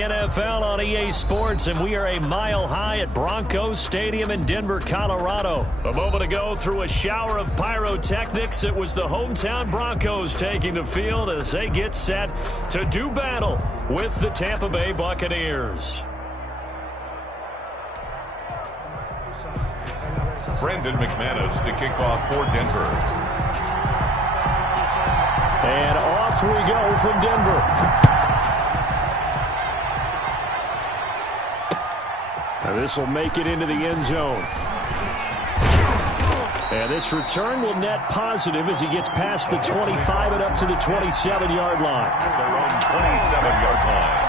NFL on EA Sports, and we are a mile high at Broncos Stadium in Denver, Colorado. A moment ago, through a shower of pyrotechnics, it was the hometown Broncos taking the field as they get set to do battle with the Tampa Bay Buccaneers. Brendan McManus to kick off for Denver. And off we go from Denver. And this will make it into the end zone. And this return will net positive as he gets past the 25 and up to the 27-yard line. At their own 27-yard line.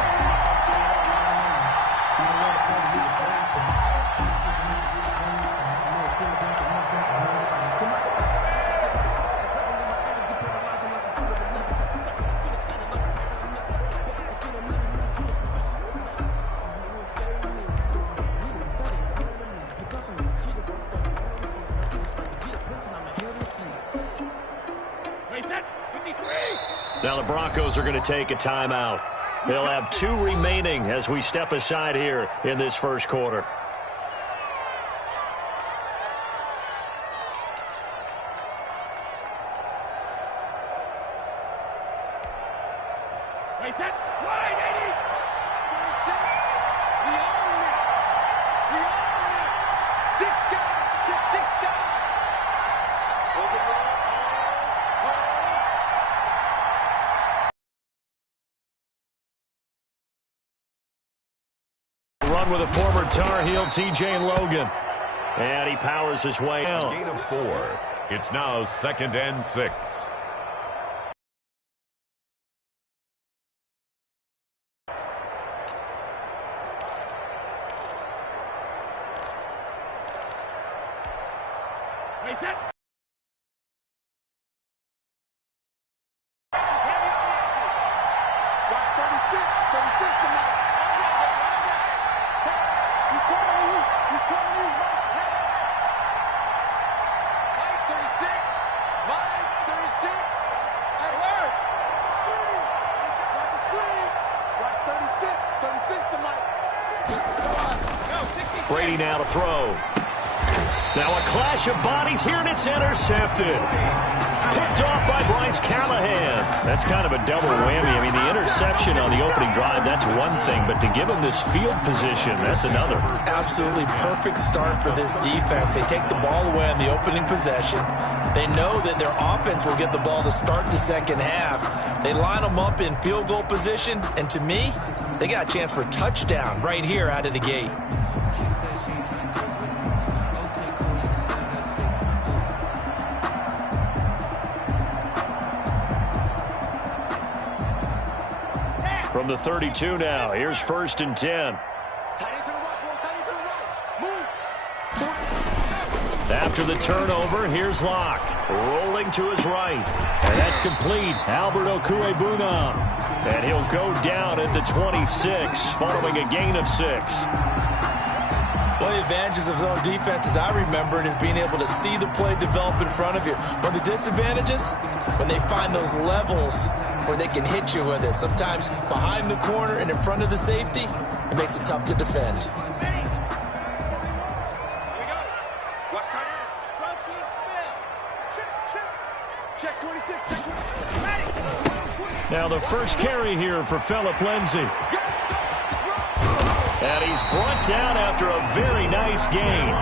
Now the Broncos are going to take a timeout. They'll have 2 remaining as we step aside here in this first quarter. Run with a former Tar Heel, T.J. Logan. And he powers his way out. Gain of 4. It's now 2nd and 6. Brady now to throw. Now a clash of bodies here, and it's intercepted. Picked off by Bryce Callahan. That's kind of a double whammy. I mean, the interception on the opening drive, that's one thing, but to give him this field position, that's another. Absolutely perfect start for this defense. They take the ball away on the opening possession. They know that their offense will get the ball to start the second half. They line them up in field goal position, and to me, they got a chance for a touchdown right here out of the gate. From the 32 now, here's 1st and 10. After the turnover, here's Locke. Rolling to his right. And that's complete. Albert Okwuegbunam. And he'll go down at the 26, following a gain of 6. One of the advantages of zone defense, as I remember it, is being able to see the play develop in front of you. One of the disadvantages, when they find those levels where they can hit you with it. Sometimes behind the corner and in front of the safety, it makes it tough to defend. Now the first carry here for Phillip Lindsay. And he's brought down after a very nice gain.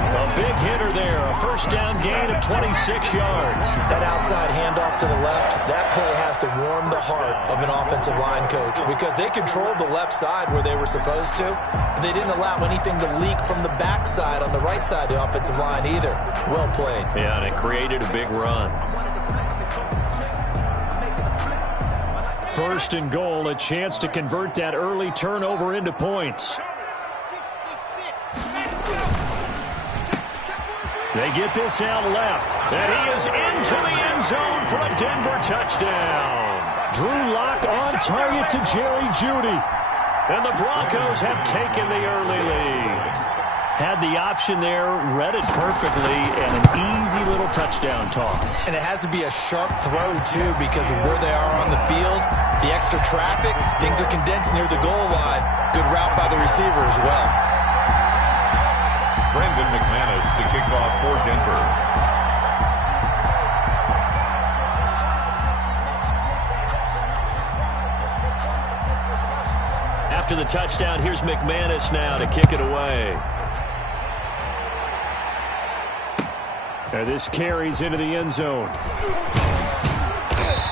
A big hitter there, a first down gain of 26 yards. That outside handoff to the left, that play has to warm the heart of an offensive line coach because they controlled the left side where they were supposed to. But they didn't allow anything to leak from the backside on the right side of the offensive line either. Well played. Yeah, and it created a big run. 1st and goal, a chance to convert that early turnover into points. They get this out left, and he is into the end zone for a Denver touchdown. Drew Lock on target to Jerry Jeudy, and the Broncos have taken the early lead. Had the option there, read it perfectly, and an easy little touchdown toss. And it has to be a sharp throw, too, because of where they are on the field, the extra traffic, things are condensed near the goal line. Good route by the receiver as well. Brendan McManus to kick off for Denver. After the touchdown, here's McManus now to kick it away. And this carries into the end zone.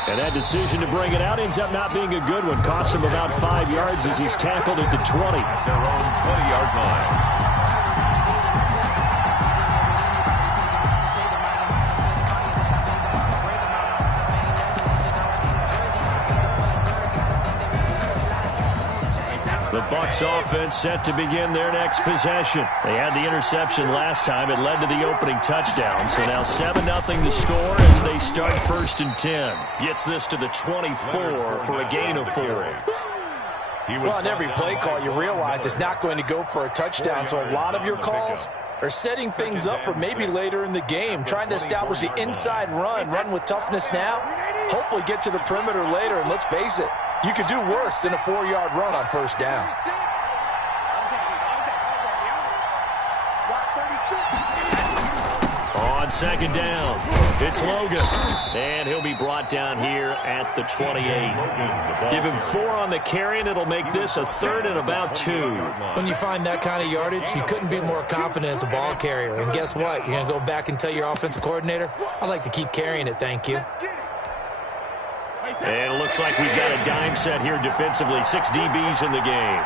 And that decision to bring it out ends up not being a good one. Costs him about 5 yards as he's tackled at the 20. Their own 20-yard line. The Bucs offense set to begin their next possession. They had the interception last time. It led to the opening touchdown. So now 7-0 to score as they start 1st and 10. Gets this to the 24 for a gain of 4. Well, on every play call, you realize it's not going to go for a touchdown. So a lot of your calls are setting things up for maybe later in the game, trying to establish the inside run with toughness now, hopefully get to the perimeter later, and let's face it, you could do worse than a 4-yard run on 1st down. On 2nd down, it's Logan. And he'll be brought down here at the 28. Give him 4 on the carry, and it'll make this a 3rd and about 2. When you find that kind of yardage, you couldn't be more confident as a ball carrier. And guess what? You're going to go back and tell your offensive coordinator, I'd like to keep carrying it, thank you. And it looks like we've got a dime set here defensively. 6 DBs in the game.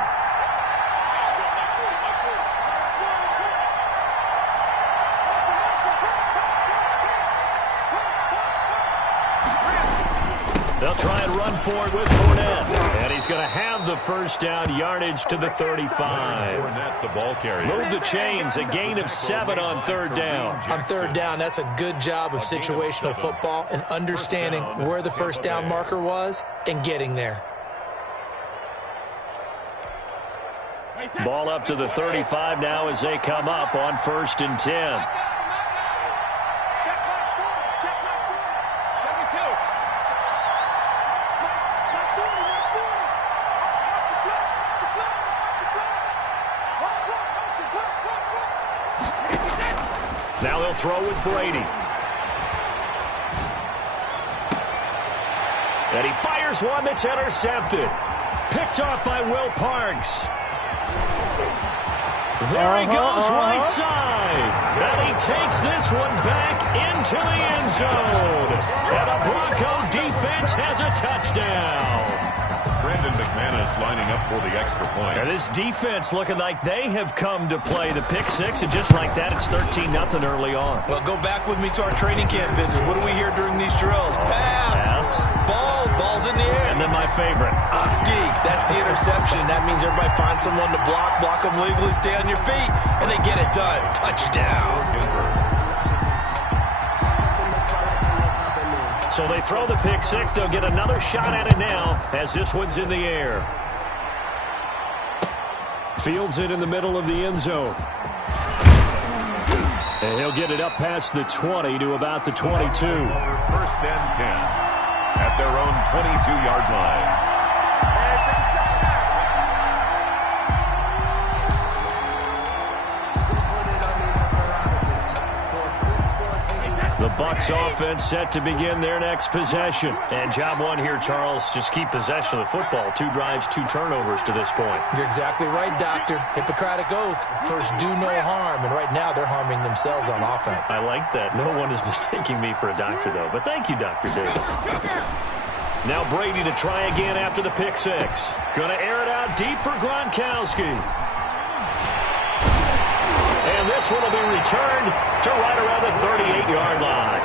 They'll try and run for it with Fournette. And he's going to have the 1st down yardage to the 35. Fournette, the ball carrier. Move the chains. A gain of 7 on 3rd down. On 3rd down, that's a good job of situational football and understanding where the 1st down marker was and getting there. Ball up to the 35 now as they come up on 1st and 10. Now they'll throw with Brady. And he fires one that's intercepted. Picked off by Will Parks. There he goes right side. And he takes this one back into the end zone. And the Bronco defense has a touchdown. Brendan McManus lining up for the extra point. And this defense looking like they have come to play the pick 6, and just like that, it's 13-0 early on. Well, go back with me to our training camp visit. What do we hear during these drills? Pass. Ball's in the air. And then my favorite. Ski. That's the interception. That means everybody finds someone to block them legally, stay on your feet, and they get it done. Touchdown. So they throw the pick 6. They'll get another shot at it now as this one's in the air. Fields it in the middle of the end zone. And he'll get it up past the 20 to about the 22. 1st and 10 at their own 22-yard line. The Bucs offense set to begin their next possession. And job one here, Charles, just keep possession of the football. 2 drives, 2 turnovers to this point. You're exactly right, Doctor. Hippocratic oath. First, do no harm. And right now, they're harming themselves on offense. I like that. No one is mistaking me for a doctor, though. But thank you, Dr. Davis. Now Brady to try again after the pick 6. Going to air it out deep for Gronkowski. And this one will be returned to right around the 38-yard line.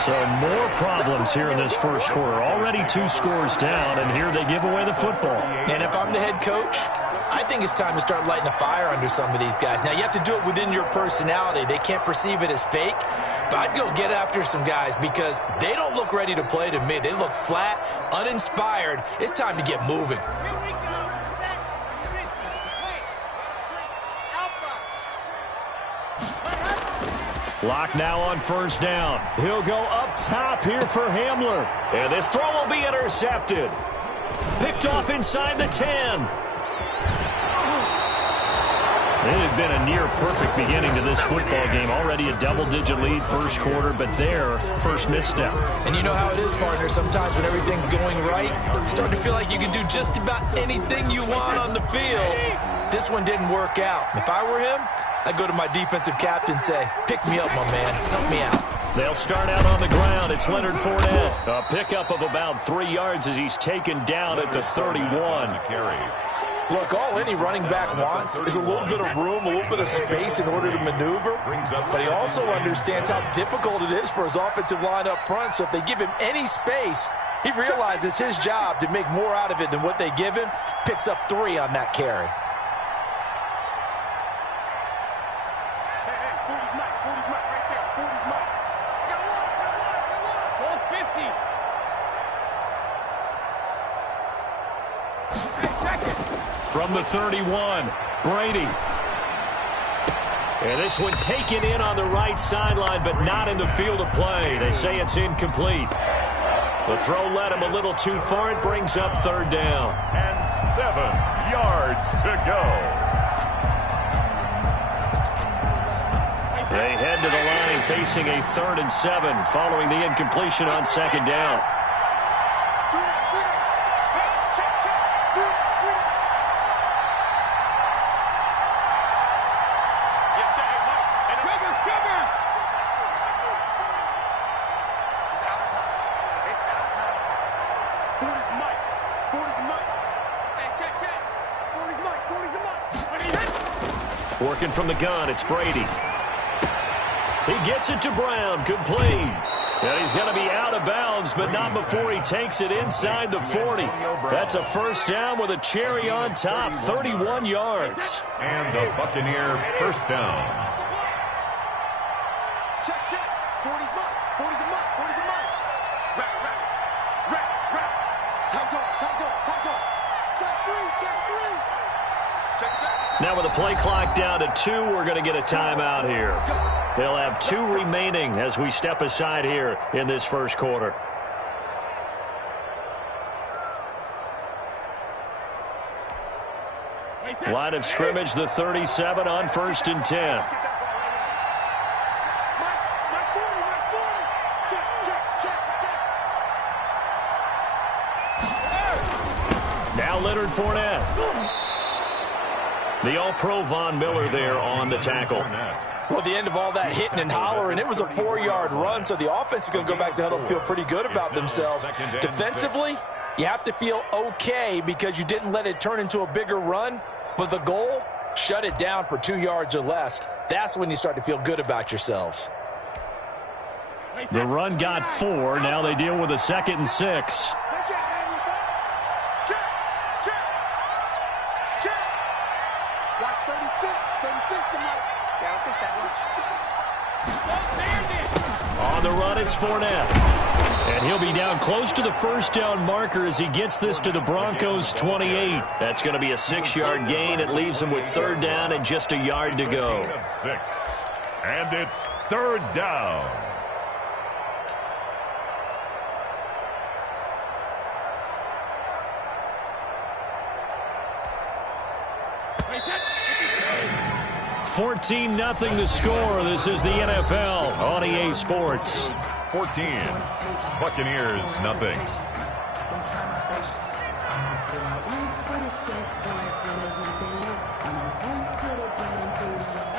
So more problems here in this first quarter. Already 2 scores down, and here they give away the football. And if I'm the head coach, I think it's time to start lighting a fire under some of these guys. Now, you have to do it within your personality. They can't perceive it as fake. But I'd go get after some guys because they don't look ready to play to me. They look flat, uninspired. It's time to get moving. Lock now on first down. He'll go up top here for Hamler. And this throw will be intercepted. Picked off inside the 10. It had been a near-perfect beginning to this football game. Already a double-digit lead first quarter, but their first misstep. And you know how it is, partner. Sometimes when everything's going right, you start to feel like you can do just about anything you want on the field. This one didn't work out. If I were him, I'd go to my defensive captain and say, pick me up, my man. Help me out. They'll start out on the ground. It's Leonard Fournette. A pickup of about 3 yards as he's taken down at the 31. Look, all any running back wants is a little bit of room, a little bit of space in order to maneuver. But he also understands how difficult it is for his offensive line up front. So if they give him any space, he realizes his job to make more out of it than what they give him. Picks up 3 on that carry. From the 31, Brady. And this one taken in on the right sideline, but not in the field of play. They say it's incomplete. The throw led him a little too far. It brings up third down. And 7 yards to go. They head to the line facing a 3rd and 7 following the incompletion on second down. Working from the gun, it's Brady. He gets it to Brown, complete. And he's going to be out of bounds, but not before he takes it inside the 40. That's a first down with a cherry on top, 31 yards. And the Buccaneer first down. Check, check. 40's mine. 40's a mine. 40's a mine. Wrap. Time go. Check 3. Check it back. Now with the play clock down to 2, we're going to get a timeout here. They'll have 2 remaining as we step aside here in this first quarter. Line of scrimmage, the 37 on 1st and 10. Now Leonard Fournette. The All-Pro Von Miller there on the tackle. Well, the end of all that hitting and hollering, it was a 4-yard run, so the offense is going to go back to huddle and feel pretty good about themselves. Defensively, you have to feel okay because you didn't let it turn into a bigger run, but the goal, shut it down for 2 yards or less. That's when you start to feel good about yourselves. The run got 4. Now they deal with a 2nd and 6. On the run, it's Fournette. And he'll be down close to the first down marker as he gets this to the Broncos' 28. That's going to be a 6-yard gain. It leaves him with 3rd down and just a yard to go. 6. And it's 3rd down. Hey, 14-0 the score. This is the NFL on EA Sports. 14. Buccaneers, nothing.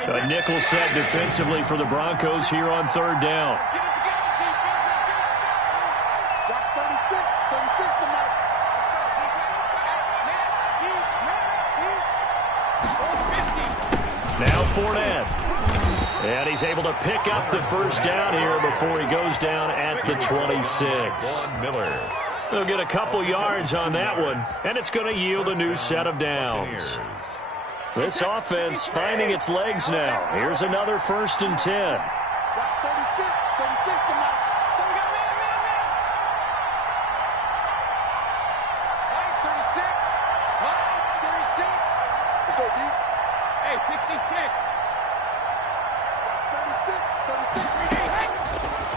A nickel set defensively for the Broncos here on 3rd down. Now Fournette. And he's able to pick up the first down here before he goes down at the 26. Von Miller. They'll get a couple yards on that one, and it's going to yield a new set of downs. This offense finding its legs now. Here's another 1st and 10.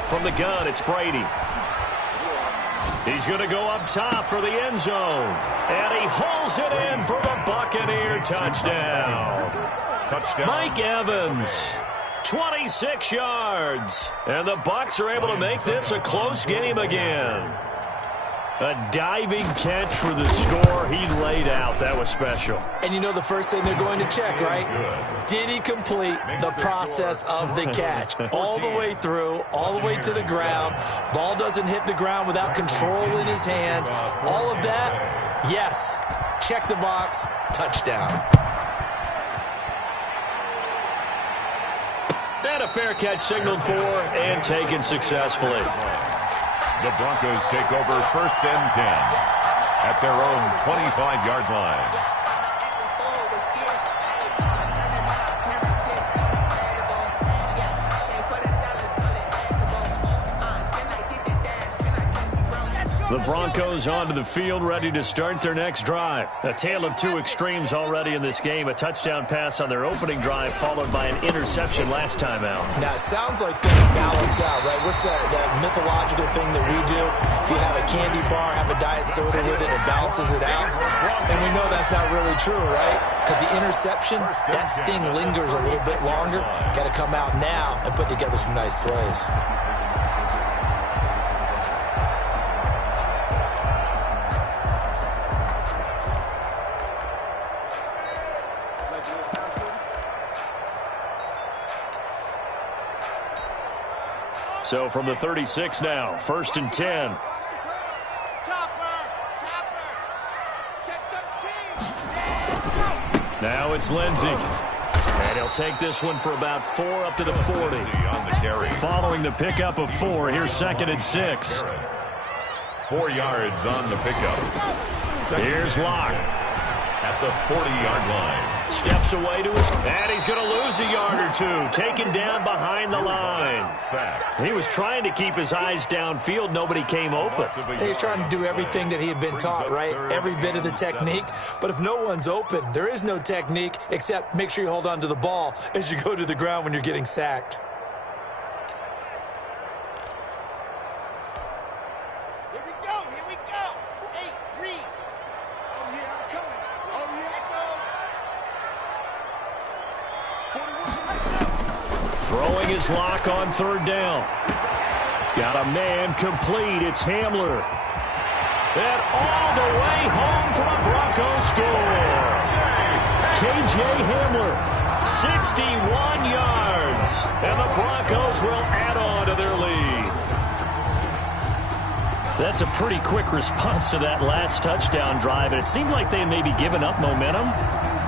From the gun, it's Brady. He's going to go up top for the end zone. And he hauls it in for the Buccaneer touchdown. Mike Evans, 26 yards. And the Bucs are able to make this a close game again. A diving catch for the score he laid out. That was special. And you know the first thing they're going to check, right? Did he complete the process of the catch? All the way through, all the way to the ground. Ball doesn't hit the ground without control in his hands. All of that, yes. Check the box, touchdown. And a fair catch signaled for and taken successfully. The Broncos take over 1st and 10 at their own 25-yard line. The Broncos onto the field, ready to start their next drive. A tale of two extremes already in this game. A touchdown pass on their opening drive, followed by an interception last time out. Now, it sounds like things balance out, right? What's that mythological thing that we do? If you have a candy bar, have a diet soda with it, it balances it out. And we know that's not really true, right? Because the interception, that sting lingers a little bit longer. Got to come out now and put together some nice plays. So from the 36 now, 1st and 10. Now it's Lindsey. And he'll take this one for about 4 up to the 40. On the carry. Following the pickup of 4, here's 2nd and 6. 4 yards on the pickup. Here's Locke. At the 40-yard line. Steps away to his, and he's going to lose a yard or two. Taken down behind the line. He was trying to keep his eyes downfield. Nobody came open. He's trying to do everything that he had been taught, right? Every bit of the technique. But if no one's open, there is no technique except make sure you hold on to the ball as you go to the ground when you're getting sacked. Here we go. Here we go. Hey, Reed. Oh, yeah, I'm coming. Oh, yeah, Throwing his lock on 3rd down. Got a man complete. It's Hamler. And all the way home for a Broncos score. K.J. Hamler, 61 yards. And the Broncos will add on to their lead. That's a pretty quick response to that last touchdown drive. And it seemed like they had maybe given up momentum.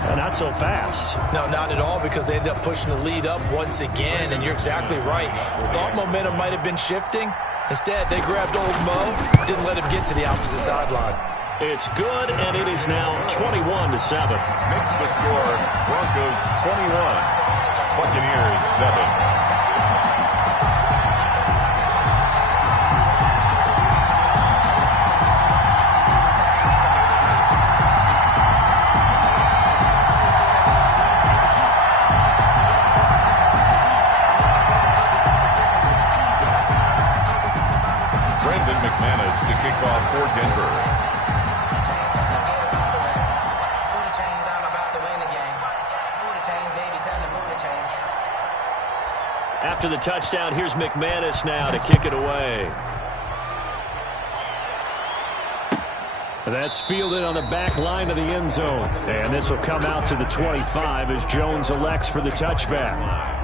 Not so fast. No, not at all, because they ended up pushing the lead up once again, and you're exactly right. Thought momentum might have been shifting. Instead, they grabbed old Mo, didn't let him get to the opposite sideline. It's good, and it is now 21-7. Makes the score Broncos 21, Buccaneers 7. To kick off for Denver. After the touchdown, here's McManus now to kick it away. That's fielded on the back line of the end zone. And this will come out to the 25 as Jones elects for the touchback.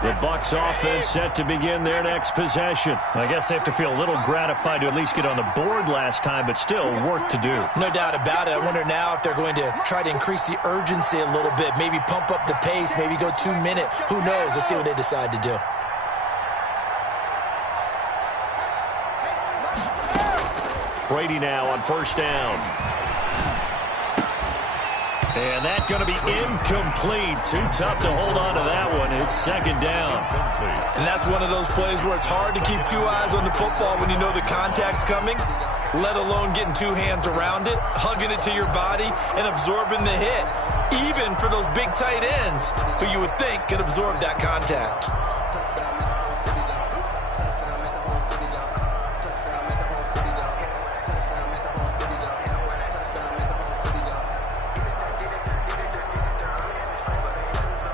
The Bucs offense set to begin their next possession. I guess they have to feel a little gratified to at least get on the board last time, but still work to do. No doubt about it. I wonder now if they're going to try to increase the urgency a little bit, maybe pump up the pace, maybe go 2 minute. Who knows? Let's see what they decide to do. Brady now on 1st down. And that's going to be incomplete. Too tough to hold on to that one. It's second down. And that's one of those plays where it's hard to keep two eyes on the football when you know the contact's coming, let alone getting two hands around it, hugging it to your body, and absorbing the hit, even for those big tight ends who you would think could absorb that contact.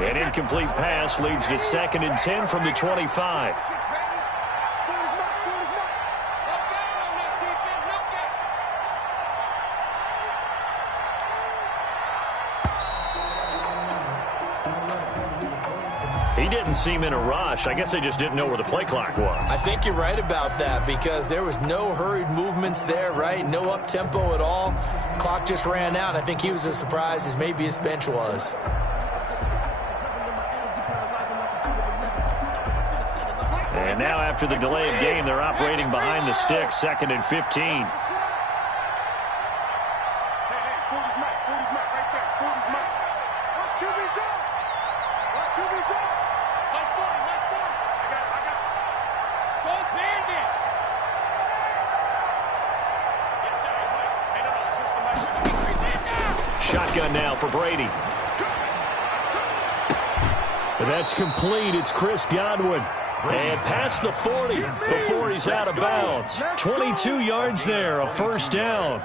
An incomplete pass leads to 2nd and 10 from the 25. He didn't seem in a rush. I guess they just didn't know where the play clock was. I think you're right about that because there was no hurried movements there, right? No up-tempo at all. Clock just ran out. I think he was as surprised as maybe his bench was. And now after the delay of game, they're operating behind the sticks, 2nd and 15. Shotgun now for Brady. And that's complete. It's Chris Godwin. And past the 40 before he's out of bounds. 22 yards there, a first down.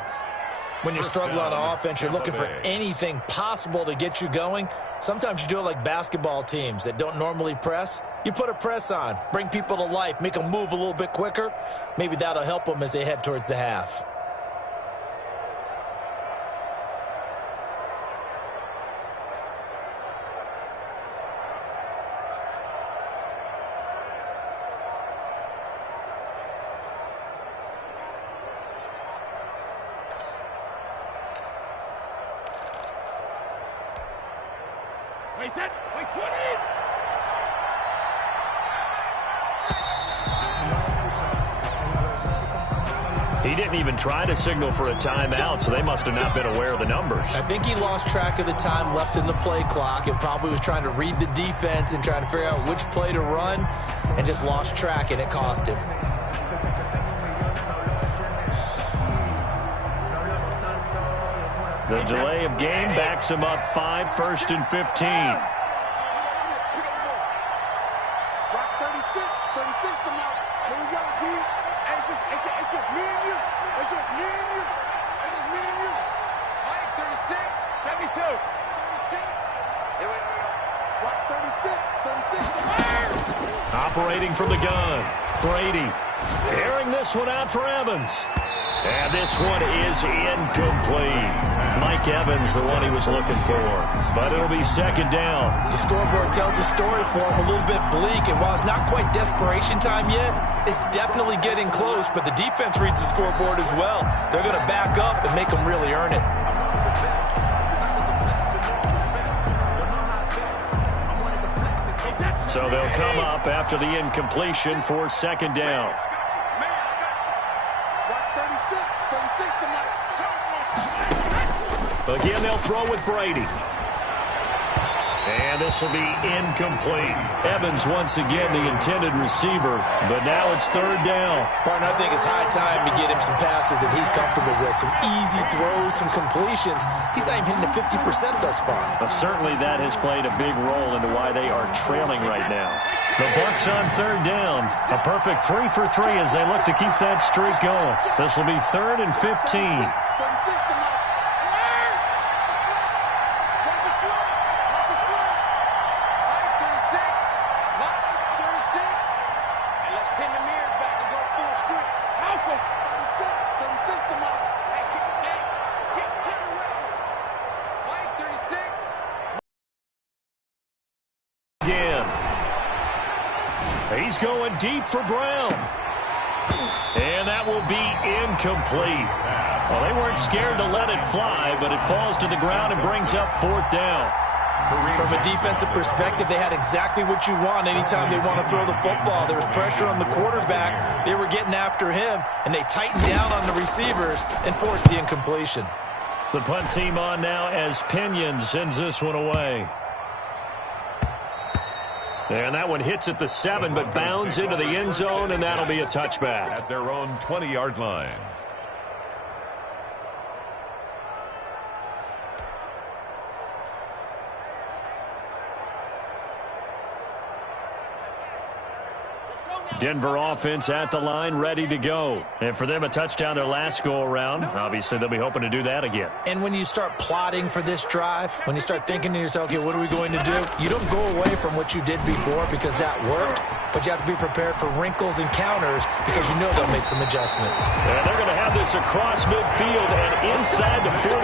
When you're struggling on offense, you're looking for anything possible to get you going. Sometimes you do it like basketball teams that don't normally press. You put a press on, bring people to life, make them move a little bit quicker. Maybe that'll help them as they head towards the half. He didn't even try to signal for a timeout, so they must have not been aware of the numbers. I think he lost track of the time left in the play clock and probably was trying to read the defense and trying to figure out which play to run and just lost track, and it cost him. The delay of game backs him up 5, 1st and 15. Operating from the gun, Brady. Airing this one out for Evans. And this one is incomplete. Mike Evans, the one he was looking for. But it'll be 2nd down. The scoreboard tells a story for him, a little bit bleak. And while it's not quite desperation time yet, it's definitely getting close. But the defense reads the scoreboard as well. They're going to back up and make them really earn it. So they'll come up after the incompletion for 2nd down. Again, they'll throw with Brady. And this will be incomplete. Evans once again the intended receiver, but now it's 3rd down. Martin, I think it's high time to get him some passes that he's comfortable with. Some easy throws, some completions. He's not even hitting the 50% thus far. Well, certainly that has played a big role into why they are trailing right now. The Bucs on 3rd down. A perfect 3 for 3 as they look to keep that streak going. This will be 3rd and 15. He's going deep for Brown. And that will be incomplete. Well, they weren't scared to let it fly, but it falls to the ground and brings up 4th down. From a defensive perspective, they had exactly what you want anytime they want to throw the football. There was pressure on the quarterback. They were getting after him, and they tightened down on the receivers and forced the incompletion. The punt team on now as Pinion sends this one away. And that one hits at the 7, but bounds into the end zone, and that'll be a touchback. At their own 20-yard line. Denver offense at the line, ready to go. And for them, a touchdown their last go-around. Obviously, they'll be hoping to do that again. And when you start plotting for this drive, when you start thinking to yourself, okay, what are we going to do? You don't go away from what you did before because that worked, but you have to be prepared for wrinkles and counters because you know they'll make some adjustments. And they're going to have this across midfield and inside the 45.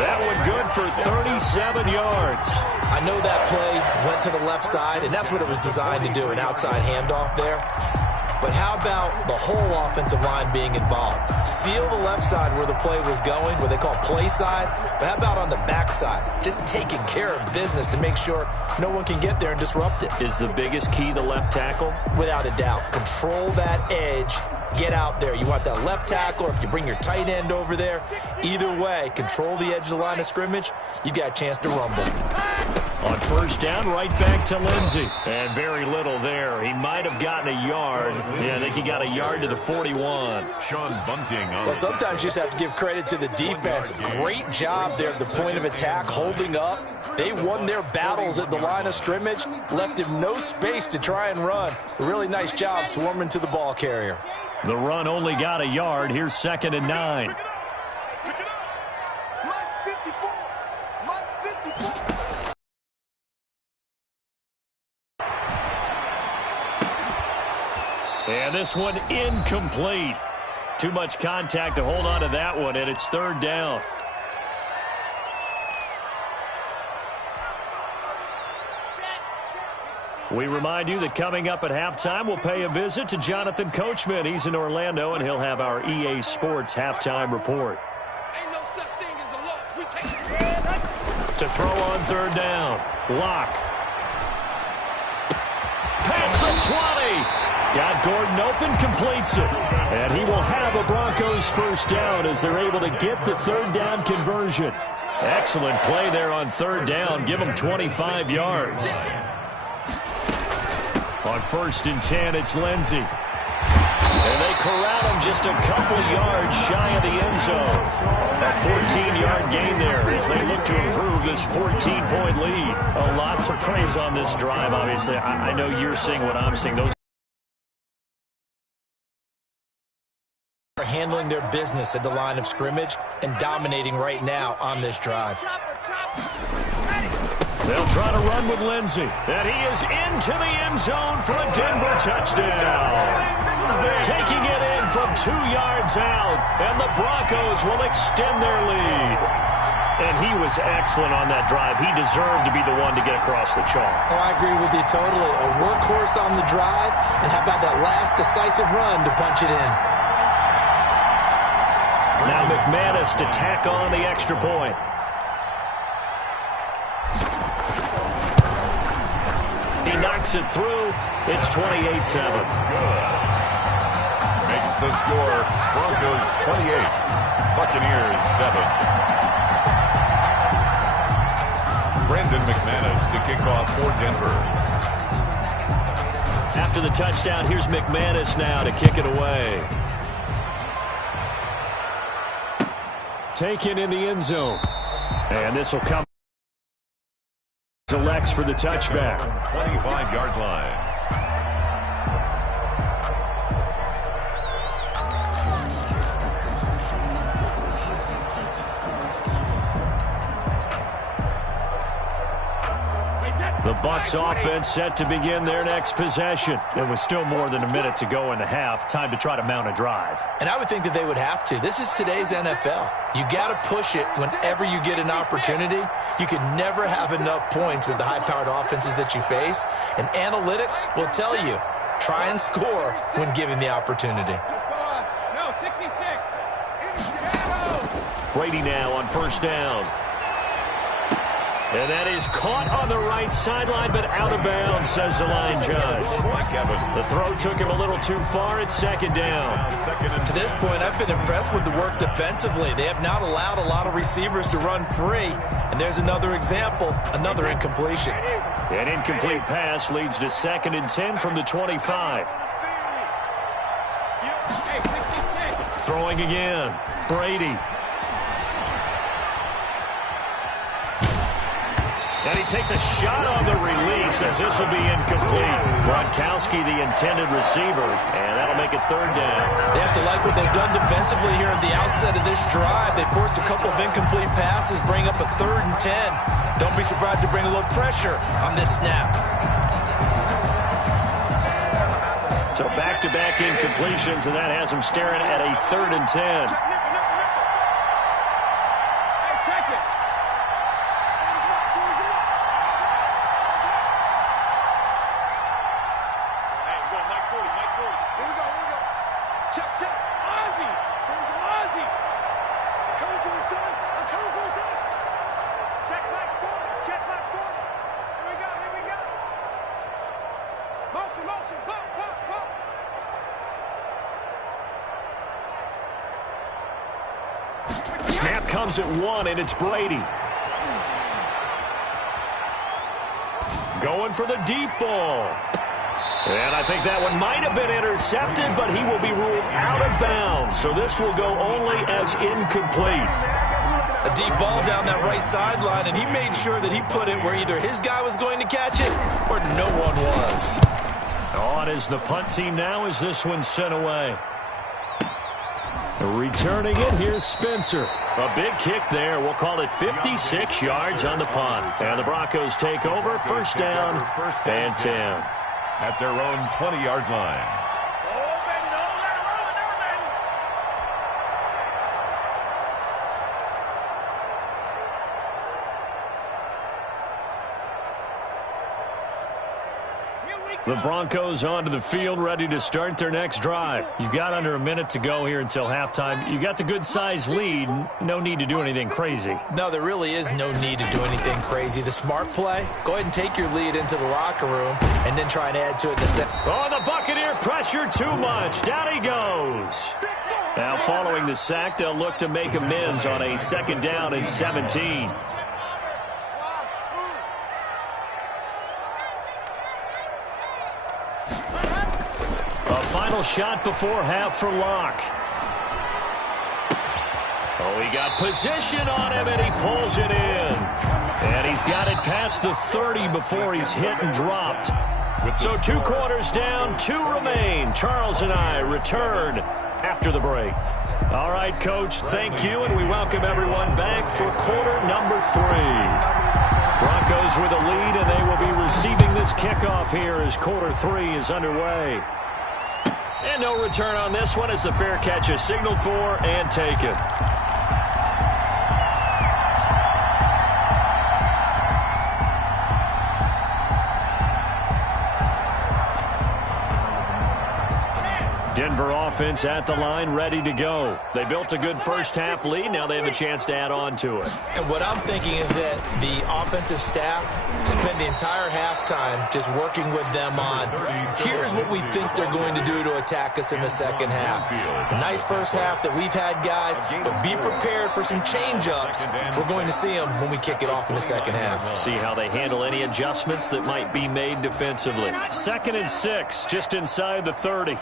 That one good for 37 yards. I know that play went to the left side, and that's what it was designed to do, an outside handoff there. But how about the whole offensive line being involved? Seal the left side where the play was going, what they call play side. But how about on the back side? Just taking care of business to make sure no one can get there and disrupt it. Is the biggest key the left tackle? Without a doubt. Control that edge. Get out there. You want that left tackle, or if you bring your tight end over there, either way, control the edge of the line of scrimmage, you got a chance to rumble. On first down, right back to Lindsey. And very little there. He might have gotten a yard. Yeah, I think he got a yard to the 41. Sean Bunting on. Well, sometimes you just have to give credit to the defense. Great job there at the point of attack, holding up. They won their battles at the line of scrimmage, left him no space to try and run. A really nice job swarming to the ball carrier. The run only got a yard. Here's 2nd and 9. And this one incomplete. Too much contact to hold on to that one, and it's 3rd down. We remind you that coming up at halftime, we'll pay a visit to Jonathan Coachman. He's in Orlando, and he'll have our EA Sports halftime report. Ain't no such thing as a loss. We take it. To throw on 3rd down. Lock. Past the 20. Got Gordon open, completes it. And he will have a Broncos first down as they're able to get the 3rd down conversion. Excellent play there on 3rd down. Give them 25 yards. On 1st and 10, it's Lindsey. And they corral him just a couple yards shy of the end zone. A 14-yard gain there as they look to improve this 14-point lead. A lot to praise on this drive, obviously. I know you're seeing what I'm seeing. Those are handling their business at the line of scrimmage and dominating right now on this drive. They'll try to run with Lindsey. And he is into the end zone for a Denver touchdown. Taking it in from 2 yards out. And the Broncos will extend their lead. And he was excellent on that drive. He deserved to be the one to get across the chalk. Oh, I agree with you totally. A workhorse on the drive. And how about that last decisive run to punch it in? Now McManus to tack on the extra point. He knocks it through. It's 28-7. Makes the score Broncos 28, Buccaneers 7. Brandon McManus to kick off for Denver. After the touchdown, here's McManus now to kick it away. Taken in the end zone. And this will come. Selects for the touchback. 25-yard line. The Bucs offense set to begin their next possession. And with still more than a minute to go in the half, time to try to mount a drive. And I would think that they would have to. This is today's NFL. You got to push it whenever you get an opportunity. You can never have enough points with the high-powered offenses that you face. And analytics will tell you, try and score when given the opportunity. Brady now on first down. And that is caught on the right sideline, but out of bounds, says the line judge. The throw took him a little too far. It's second down. To this point, I've been impressed with the work defensively. They have not allowed a lot of receivers to run free. And there's another example, another incompletion. An incomplete pass leads to 2nd and 10 from the 25. Throwing again. Brady. And he takes a shot on the release as this will be incomplete. Gronkowski, the intended receiver, and that'll make it 3rd down. They have to like what they've done defensively here at the outset of this drive. They forced a couple of incomplete passes, bring up a 3rd and 10. Don't be surprised to bring a little pressure on this snap. So back-to-back incompletions, and that has them staring at a 3rd and 10. Snap comes at 1, and it's Brady. Going for the deep ball. And I think that one might have been intercepted, but he will be ruled out of bounds. So this will go only as incomplete. A deep ball down that right sideline, and he made sure that he put it where either his guy was going to catch it or no one was. On is the punt team now as this one's sent away. Returning it, here's Spencer. A big kick there. We'll call it 56 yards on the punt. And the Broncos take over, 1st down and 10. At their own 20-yard line. The Broncos onto the field, ready to start their next drive. You've got under a minute to go here until halftime. You got the good-sized lead. No need to do anything crazy. No, there really is no need to do anything crazy. The smart play, go ahead and take your lead into the locker room and then try and add to it in the second. Oh, the Buccaneer pressure too much. Down he goes. Now following the sack, they'll look to make amends on a 2nd down and 17. Final shot before half for Locke. Oh, he got position on him, and he pulls it in. And he's got it past the 30 before he's hit and dropped. So 2 quarters down, 2 remain. Charles and I return after the break. All right, Coach, thank you, and we welcome everyone back for quarter number 3. Broncos with a lead, and they will be receiving this kickoff here as quarter 3 is underway. And no return on this one as the fair catch is signaled for and taken. Denver offense at the line, ready to go. They built a good first-half lead. Now they have a chance to add on to it. And what I'm thinking is that the offensive staff spent the entire halftime just working with them on, here's what we think they're going to do to attack us in the second half. Nice first half that we've had, guys, but be prepared for some change-ups. We're going to see them when we kick it off in the second half. See how they handle any adjustments that might be made defensively. 2nd and 6, just inside the 30.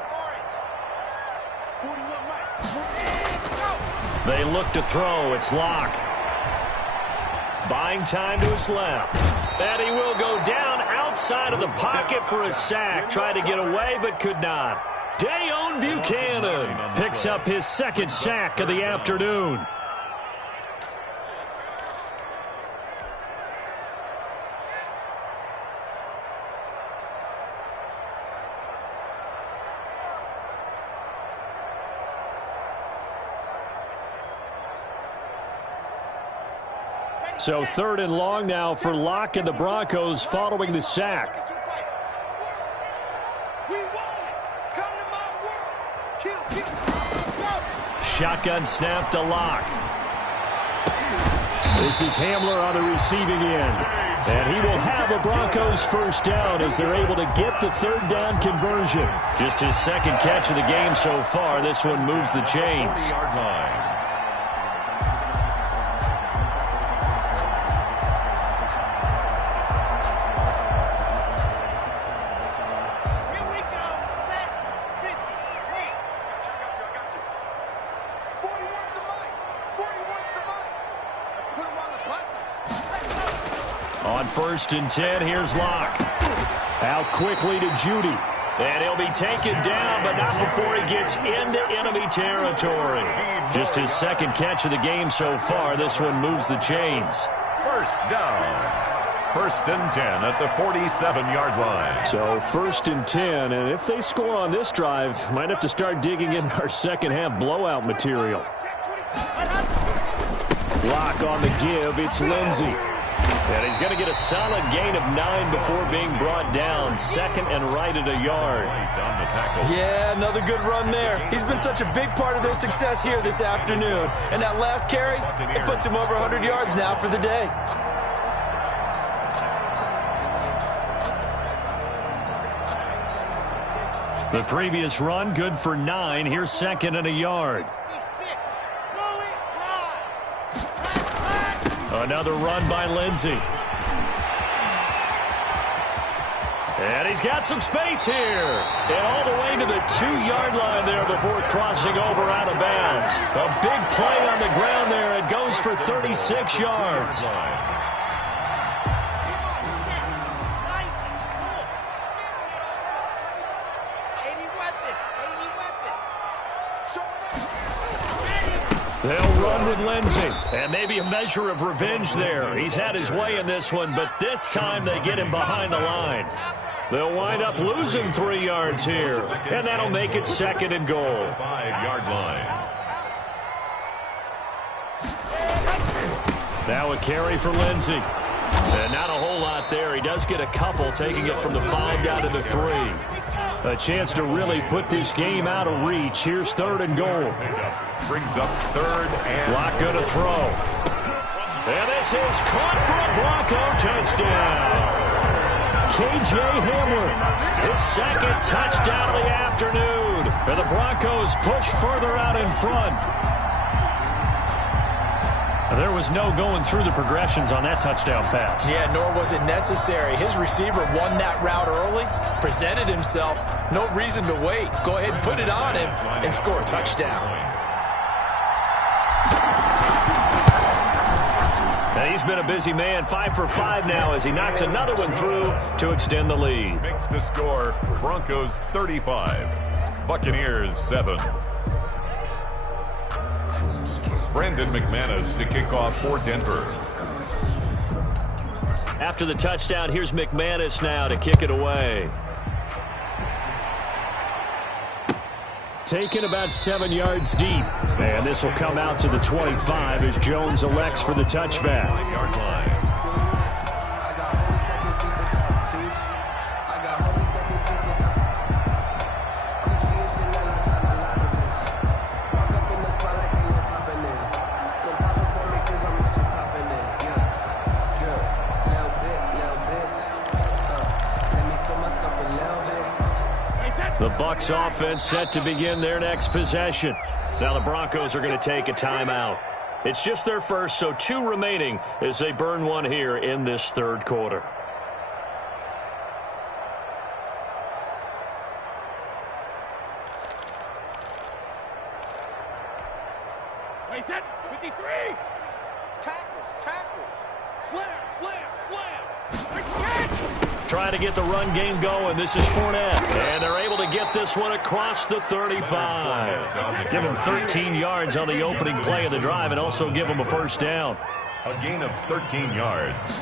They look to throw. It's Locke. Buying time to his left. And he will go down outside of the pocket for a sack. Tried to get away, but could not. Dayon Buchanan picks up his 2nd sack of the afternoon. So 3rd and long now for Locke and the Broncos following the sack. Shotgun snap to Locke. This is Hamler on the receiving end. And he will have a Broncos first down as they're able to get the third down conversion. Just his second catch of the game so far. This one moves the chains. 40-yard line. Here we go. Set. 50. Clean. I got you. 41's the mic. 41's the mic. Let's put him on the buses. Let's go. On 1st and 10, here's Locke. Out quickly to Judy. And he'll be taken down, but not before he gets into enemy territory. Just his second catch of the game so far. This one moves the chains. First down. 1st and 10 at the 47-yard line. So 1st and 10, and if they score on this drive, might have to start digging in our second half blowout material. Block on the give, it's Lindsey. And he's going to get a solid gain of 9 before being brought down. 2nd and right at a yard. Yeah, another good run there. He's been such a big part of their success here this afternoon. And that last carry, it puts him over 100 yards now for the day. The previous run, good for 9. Here's 2nd and a yard. 66. Roll it. Run. Another run by Lindsey. And he's got some space here. And all the way to the 2-yard line there before crossing over out of bounds. A big play on the ground there. It goes for 36 yards. They'll run with Lindsey. And maybe a measure of revenge there. He's had his way in this one, but this time they get him behind the line. They'll wind up losing 3 yards here. And that'll make it 2nd and goal. 5-yard line. Now a carry for Lindsey. And not a whole lot there. He does get a couple, taking it from the 5 down to the 3. A chance to really put this game out of reach. Here's 3rd and goal. Brings up 3rd and... Block going to throw. And this is caught for a Bronco touchdown. K.J. Hamler, his 2nd touchdown of the afternoon. And the Broncos push further out in front. There was no going through the progressions on that touchdown pass. Yeah, nor was it necessary. His receiver won that route early, presented himself. No reason to wait. Go ahead and put it on him and score a touchdown. And he's been a busy man, 5 for 5 now as he knocks another one through to extend the lead. Makes the score Broncos 35, Buccaneers 7. Brandon McManus to kick off for Denver. After the touchdown, here's McManus now to kick it away. Taken about 7 yards deep. And this will come out to the 25 as Jones elects for the touchback. 5-yard line. The Bucs offense set to begin their next possession. Now the Broncos are going to take a timeout. It's just their first, so 2 remaining as they burn one here in this 3rd quarter. Wait, that 53. Tackles. Slam. Trying to get the run game going. This is Fournette. And they're able to get this one across the 35. Give him 13 yards on the opening play of the drive and also give him a first down. A gain of 13 yards.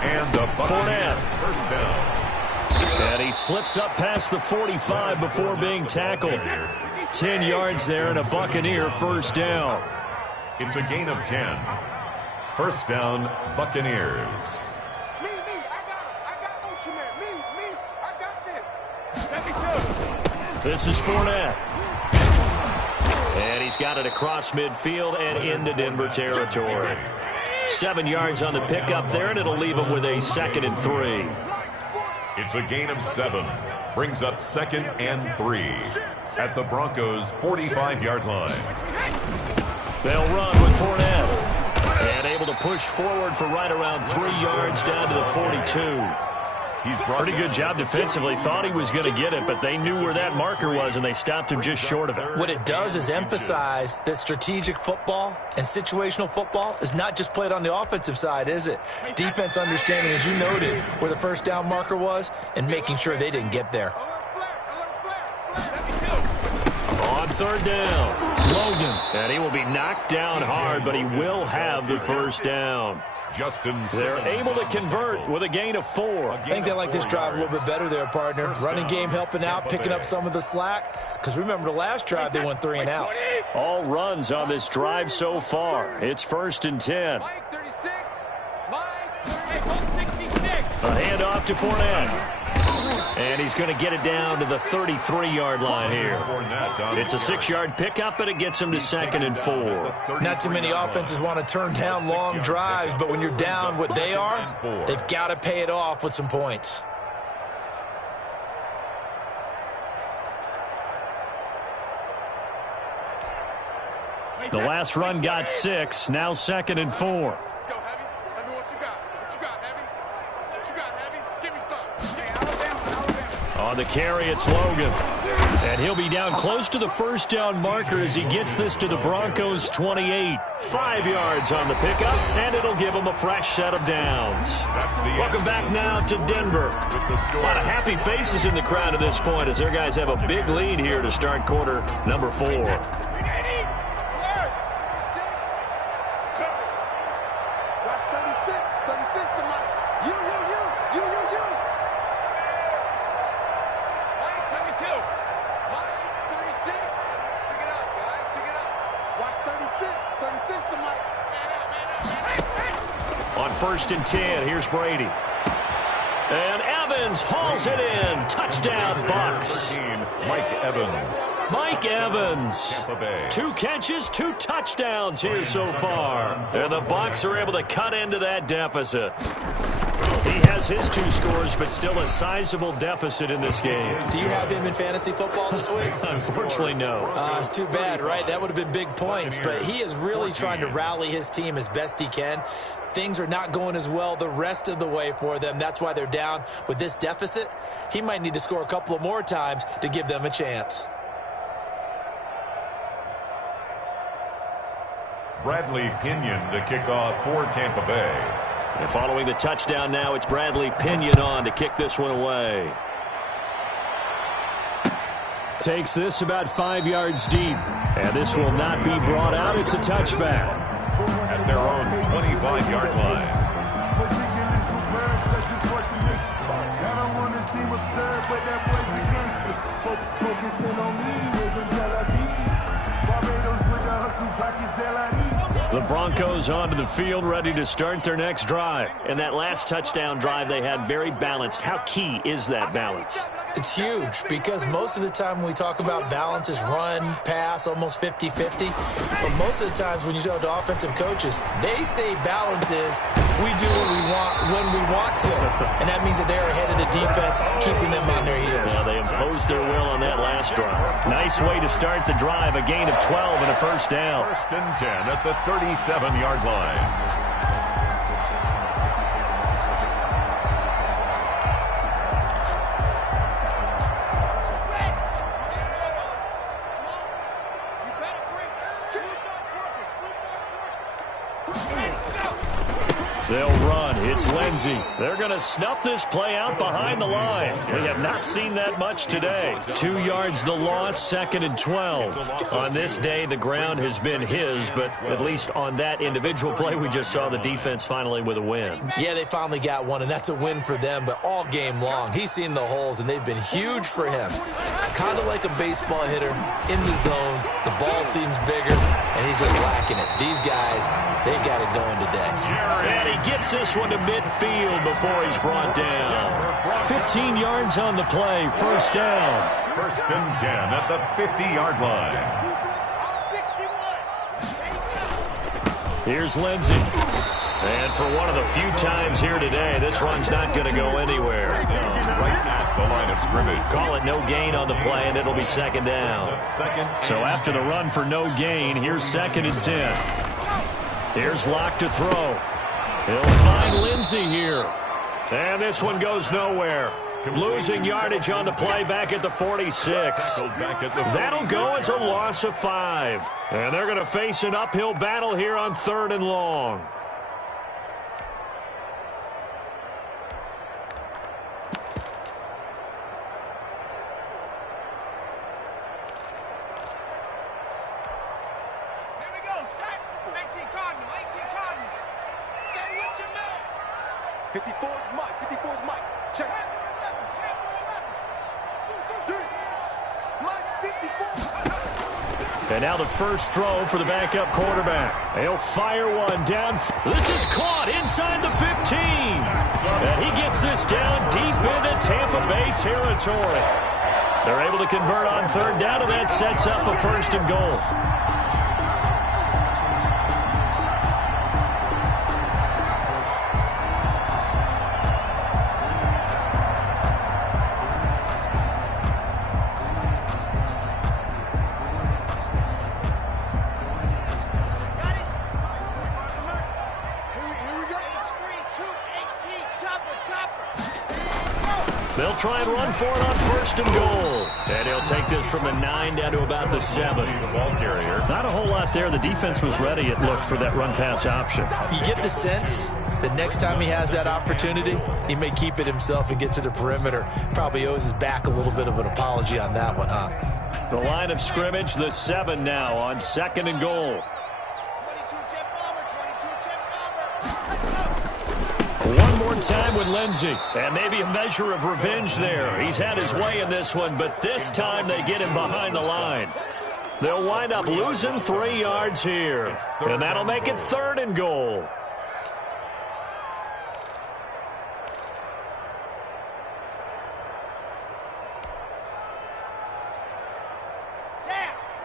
And the Buccaneers first down. And he slips up past the 45 before being tackled. 10 yards there and a Buccaneer first down. It's a gain of 10. First down, Buccaneers. This is Fournette. And he's got it across midfield and into Denver territory. 7 yards on the pickup there, and it'll leave them with a 2nd and 3. It's a gain of 7. Brings up 2nd and 3 at the Broncos' 45-yard line. They'll run with Fournette. And able to push forward for right around 3 yards down to the 42. Pretty good job defensively. Thought he was going to get it, but they knew where that marker was, and they stopped him just short of it. What it does is emphasize that strategic football and situational football is not just played on the offensive side, is it? Defense understanding, as you noted, where the first down marker was and making sure they didn't get there. On 3rd down, Logan. And he will be knocked down hard, but he will have the first down. They're able to convert with a gain of 4. I think they like this drive a little bit better there, partner. Running game helping out, picking up some of the slack. Because remember, the last drive they went 3 and out. All runs on this drive so far. It's 1st and 10. A handoff to Fournette. And he's going to get it down to the 33-yard line here. It's a 6-yard pickup, but it gets him to 2nd and 4. Not too many offenses want to turn down long drives, but when you're down what they are, they've got to pay it off with some points. The last run got 6, now 2nd and 4. Let's go, Heavy. Let me what you got. What you got, Heavy? What you got, Heavy? Give me some. On the carry, it's Logan. And he'll be down close to the first down marker as he gets this to the Broncos' 28. 5 yards on the pickup, and it'll give him a fresh set of downs. Welcome back now to Denver. A lot of happy faces in the crowd at this point as their guys have a big lead here to start quarter number 4. On 1st and 10, here's Brady. And Evans hauls it in. Touchdown, Bucs. Mike Evans. 2 catches, 2 touchdowns here so far. And the Bucs are able to cut into that deficit. He has his 2 scores, but still a sizable deficit in this game. Do you have him in fantasy football this week? Unfortunately, no. It's too bad, right? That would have been big points, but he is really trying to rally his team as best he can. Things are not going as well the rest of the way for them. That's why they're down with this deficit. He might need to score a couple of more times to give them a chance. Bradley Pinion to kick off for Tampa Bay. And following the touchdown now, it's Bradley Pinion on to kick this one away. Takes this about 5 yards deep. And this will not be brought out. It's a touchback. At their own 25-yard line. The Broncos onto the field, ready to start their next drive. And that last touchdown drive they had very balanced. How key is that balance? It's huge because most of the time when we talk about balance is run, pass, almost 50-50. But most of the times when you talk to offensive coaches, they say balance is we do what we want when we want to. And that means that they're ahead of the defense, keeping them on their heels. Yeah, they imposed their will on that last drive. Nice way to start the drive, a gain of 12 and a first down. 1st and 10 at the 37-yard line. They'll run. It's Lindsey. They're going to snuff this play out behind the line. We have not seen that much today. 2 yards the loss, 2nd and 12. On this day, the ground has been his, but at least on that individual play, we just saw the defense finally with a win. Yeah, they finally got one, and that's a win for them, but all game long, he's seen the holes, and they've been huge for him. Kind of like a baseball hitter in the zone. The ball seems bigger, and he's just whacking it. These guys, they got it going today. And he gets this one to midfield before he's brought down. 15 yards on the play, first down. 1st and 10 at the 50-yard line. Here's Lindsey. And for one of the few times here today, this run's not going to go anywhere. Right at the line of scrimmage. Call it no gain on the play, and it'll be second down. So after the run for no gain, here's 2nd and 10. Here's Locke to throw. He'll find Lindsey here. And this one goes nowhere. Losing yardage on the play back at the 46. That'll go as a loss of 5. And they're going to face an uphill battle here on 3rd and long. Here we go, set. 18 Cardinal, 18 Cardinal. Stay with your man. 54's Mike, 54's Mike. Check. Mike's 54. And now the first throw for the backup quarterback. He'll fire one down. This is caught inside the 15. And he gets this down deep into Tampa Bay territory. They're able to convert on 3rd down, and that sets up a 1st and goal. They'll try and run for it on 1st and goal. And he'll take this from the 9 down to about the 7. The ball carrier. Not a whole lot there. The defense was ready, it looked, for that run-pass option. You get the sense that next time he has that opportunity, he may keep it himself and get to the perimeter. Probably owes his back a little bit of an apology on that one, huh? The line of scrimmage, the 7 now on 2nd and goal. 22 Jet Bomber, 22 Jet Bomber. One more time with Lindsey. And maybe a measure of revenge there. He's had his way in this one, but this time they get him behind the line. They'll wind up losing 3 yards here. And that'll make it 3rd and goal.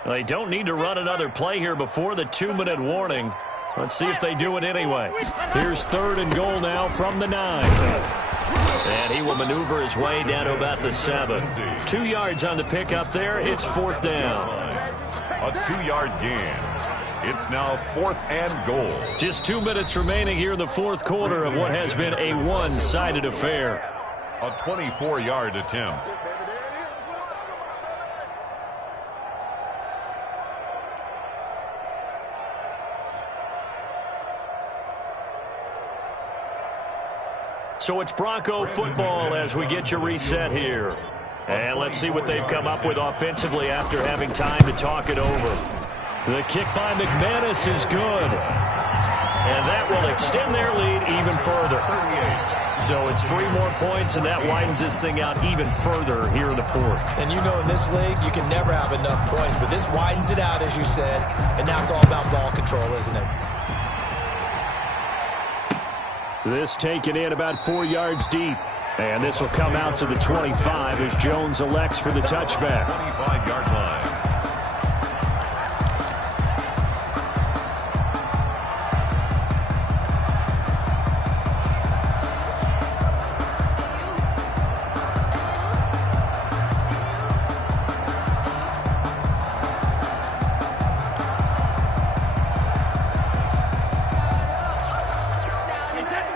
They don't need to run another play here before the 2-minute warning. Let's see if they do it anyway. Here's 3rd and goal now from the 9. And he will maneuver his way down to about the 7. 2 yards on the pickup there. It's 4th down. A 2-yard gain. It's now 4th and goal. Just 2 minutes remaining here in the 4th quarter of what has been a one-sided affair. A 24-yard attempt. So it's Bronco football as we get you reset here. And let's see what they've come up with offensively after having time to talk it over. The kick by McManus is good. And that will extend their lead even further. So it's 3 more points, and that widens this thing out even further here in the 4th. And you know in this league, you can never have enough points, but this widens it out, as you said, and now it's all about ball control, isn't it? This taken in about 4 yards deep. And this will come out to the 25 as Jones elects for the touchback. 25-yard line.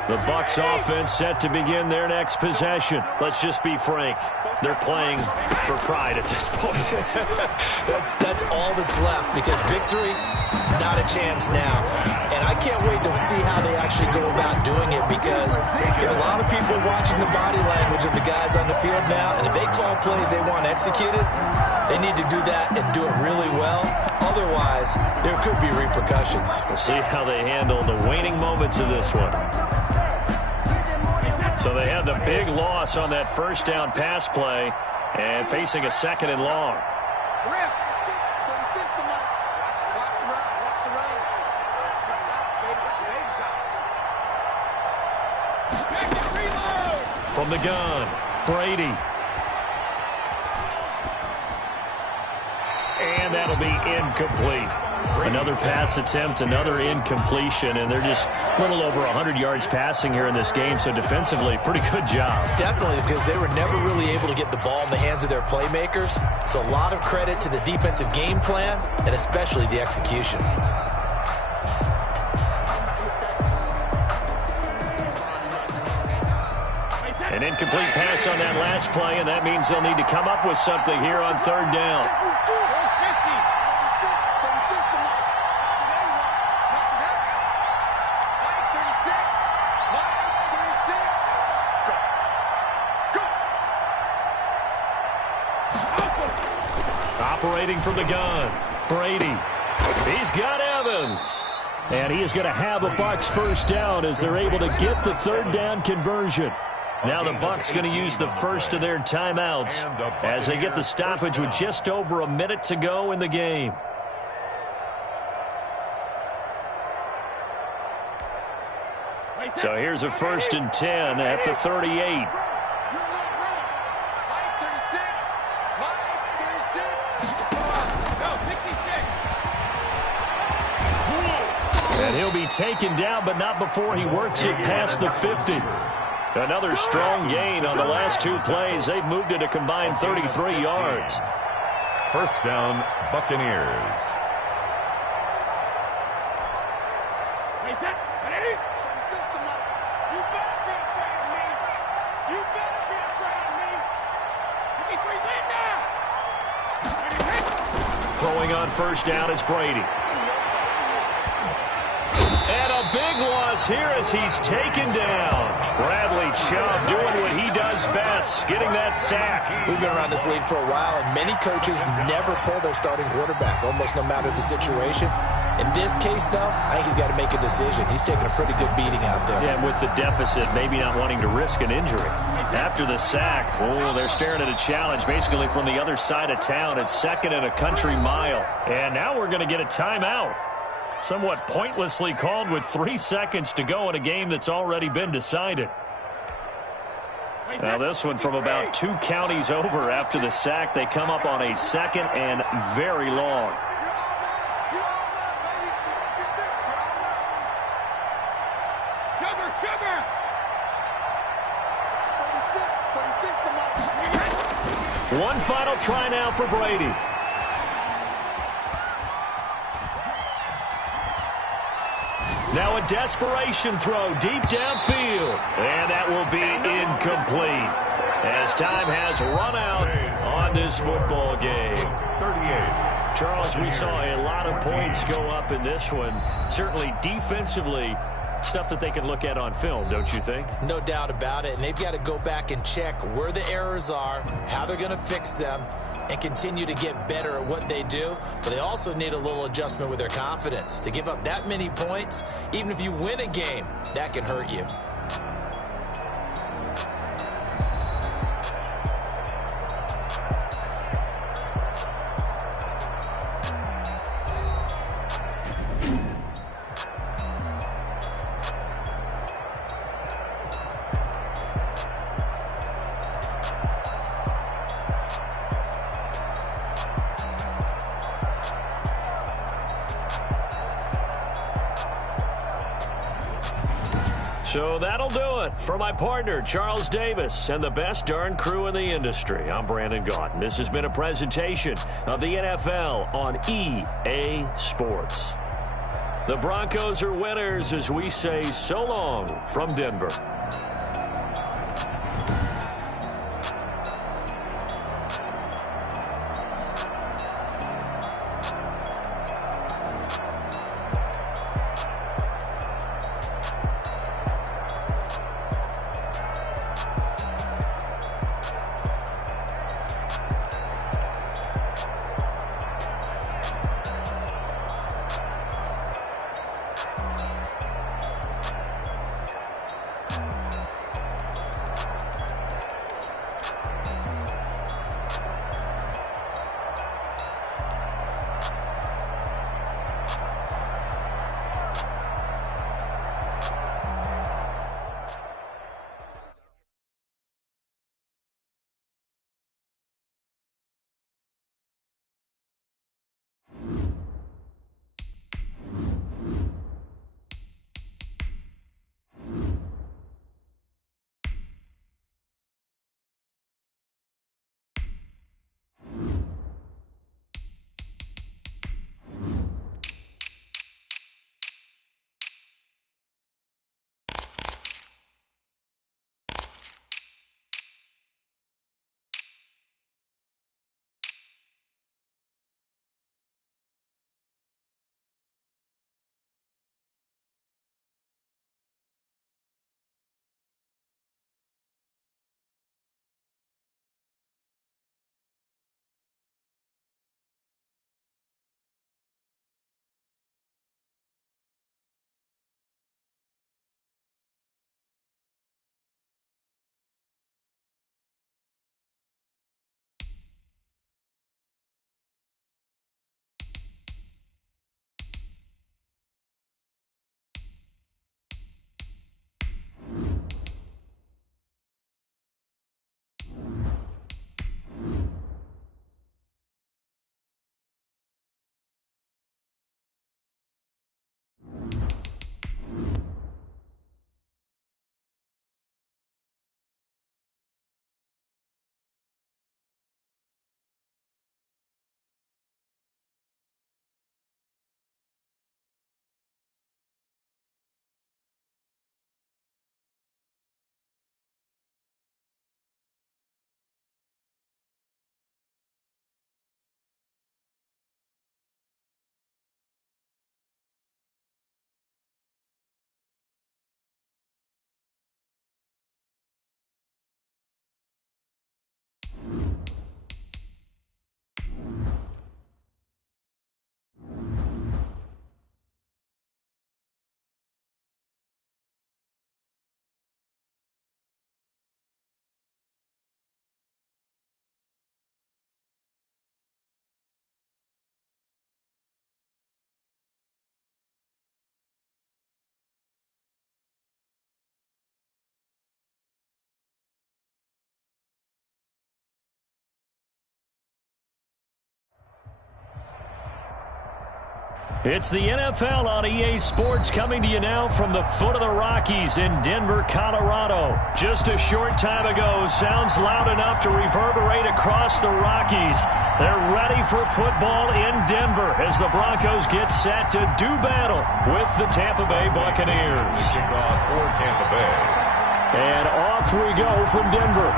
The Bucs offense set to begin their next possession. Let's just be frank. They're playing for pride at this point. That's all that's left, because victory, not a chance now. And I can't wait to see how they actually go about doing it, because there are a lot of people watching the body language of the guys on the field now, and if they call plays they want executed, they need to do that and do it really well. Otherwise, there could be repercussions. We'll see how they handle the waning moments of this one. So they had the big loss on that first down pass play and facing a 2nd and long. From the gun, Brady. And that'll be incomplete. Another pass attempt, another incompletion, and they're just a little over 100 yards passing here in this game, so defensively, pretty good job. Definitely, because they were never really able to get the ball in the hands of their playmakers, so a lot of credit to the defensive game plan and especially the execution. An incomplete pass on that last play, and that means they'll need to come up with something here on third down. Operating from the gun, Brady. He's got Evans. And he is going to have a Bucs first down as they're able to get the third down conversion. Now the Bucs going to use the first of their timeouts as they get the stoppage with just over a minute to go in the game. So here's a 1st and 10 at the 38. And he'll be taken down, but not before he works it past the 50. Another strong gain on the last two plays. They've moved it a combined 33 yards. First down, Buccaneers. Throwing on first down is Brady. And a big loss here as he's taken down. Bradley Chubb doing what he does best, getting that sack. We've been around this league for a while, and many coaches never pull their starting quarterback, almost no matter the situation. In this case, though, I think he's got to make a decision. He's taking a pretty good beating out there. Yeah, and with the deficit, maybe not wanting to risk an injury. After the sack, they're staring at a challenge basically from the other side of town. It's 2nd and a country mile. And now we're going to get a timeout. Somewhat pointlessly called with 3 seconds to go in a game that's already been decided. Now this one from about 2 counties over after the sack. They come up on a 2nd and very long. One final try now for Brady. Now a desperation throw deep downfield. And that will be incomplete as time has run out on this football game. 38. Charles, we saw a lot of points go up in this one. Certainly defensively, stuff that they can look at on film, don't you think? No doubt about it. And they've got to go back and check where the errors are, how they're going to fix them, and continue to get better at what they do. But they also need a little adjustment with their confidence. To give up that many points, even if you win a game, that can hurt you. So that'll do it for my partner, Charles Davis, and the best darn crew in the industry. I'm Brandon Gaudin. This has been a presentation of the NFL on EA Sports. The Broncos are winners as we say so long from Denver. It's the NFL on EA Sports coming to you now from the foot of the Rockies in Denver, Colorado. Just a short time ago, sounds loud enough to reverberate across the Rockies. They're ready for football in Denver as the Broncos get set to do battle with the Tampa Bay Buccaneers. Kickoff for Tampa Bay. And off we go from Denver.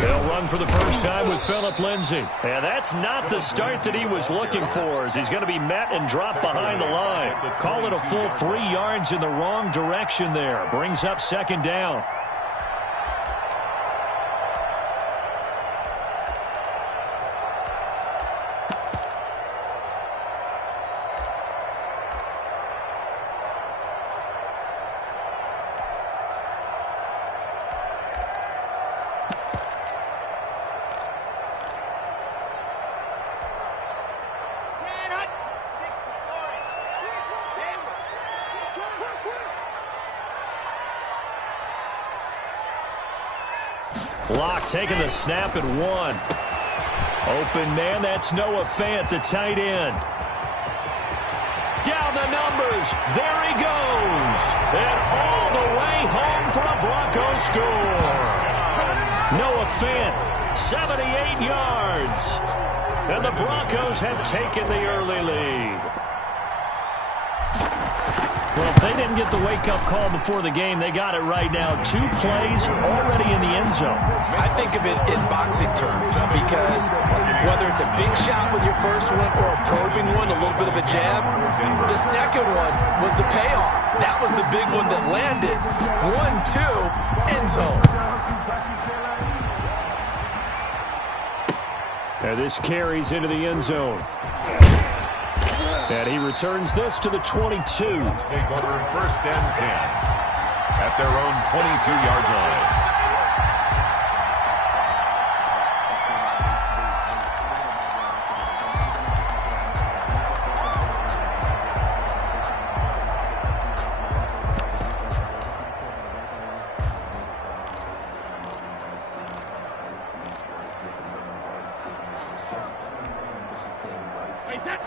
They'll run for the first time with Phillip Lindsay. And that's not the start that he was looking for, as he's going to be met and dropped behind the line. Call it a full 3 yards in the wrong direction there. Brings up second down. Block taking the snap at 1. Open man, that's Noah Fant, the tight end. Down the numbers. There he goes. And all the way home for a Broncos score. Noah Fant, 78 yards. And the Broncos have taken the early lead. Well, if they didn't get the wake-up call before the game, they got it right now. 2 plays already in the end zone. I think of it in boxing terms because whether it's a big shot with your first one or a probing one, a little bit of a jab, the second one was the payoff. That was the big one that landed. 1-2, end zone. And this carries into the end zone. And he returns this to the 22. Take over first and 10 at their own 22-yard line.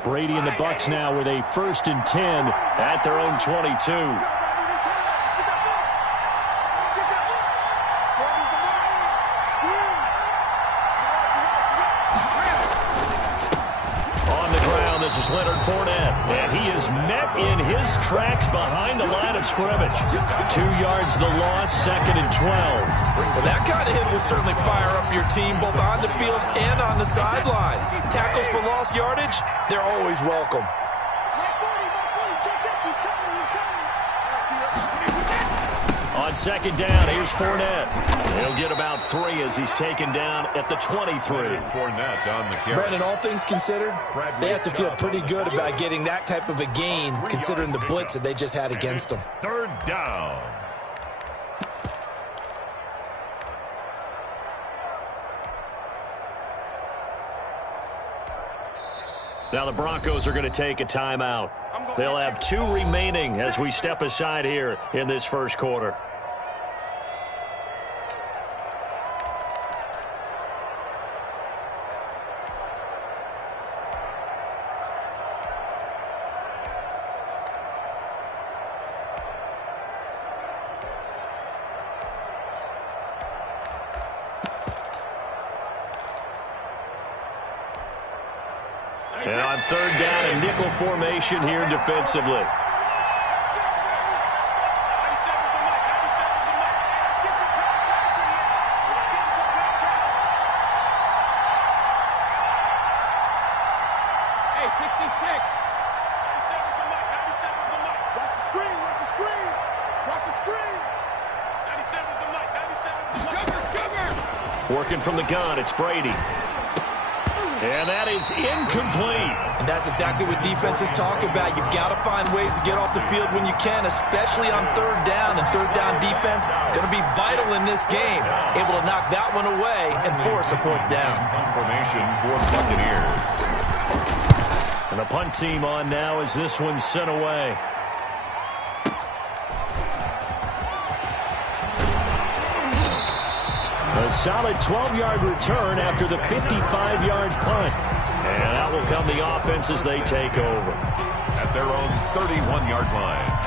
Brady and the Bucs now with a 1st and 10 at their own 22. On the ground, this is Leonard Fournette, and he is met in his tracks behind the line of scrimmage. 2 yards the loss, 2nd and 12. Well, that kind of hit will certainly fire up your team both on the field and on the sideline. Tackles for lost yardage, they're always welcome. On 2nd down, here's Fournette. He'll get about 3 as he's taken down at the 23. Fournette on the carry. Brandon, all things considered, they have to feel pretty good about getting that type of a gain considering the blitz that they just had against them. 3rd down. Now the Broncos are going to take a timeout. They'll have 2 remaining as we step aside here in this first quarter. And on 3rd down and nickel formation here defensively. Working from the gun, it's Brady. And that is incomplete. And that's exactly what defenses talk about. You've got to find ways to get off the field when you can, especially on third down. And third down defense going to be vital in this game. Able to knock that one away and force a fourth down. Formation for Buccaneers. And the punt team on now as this one's sent away. A solid 12-yard return after the 55-yard punt. And that will come the offense as they take over. At their own 31-yard line.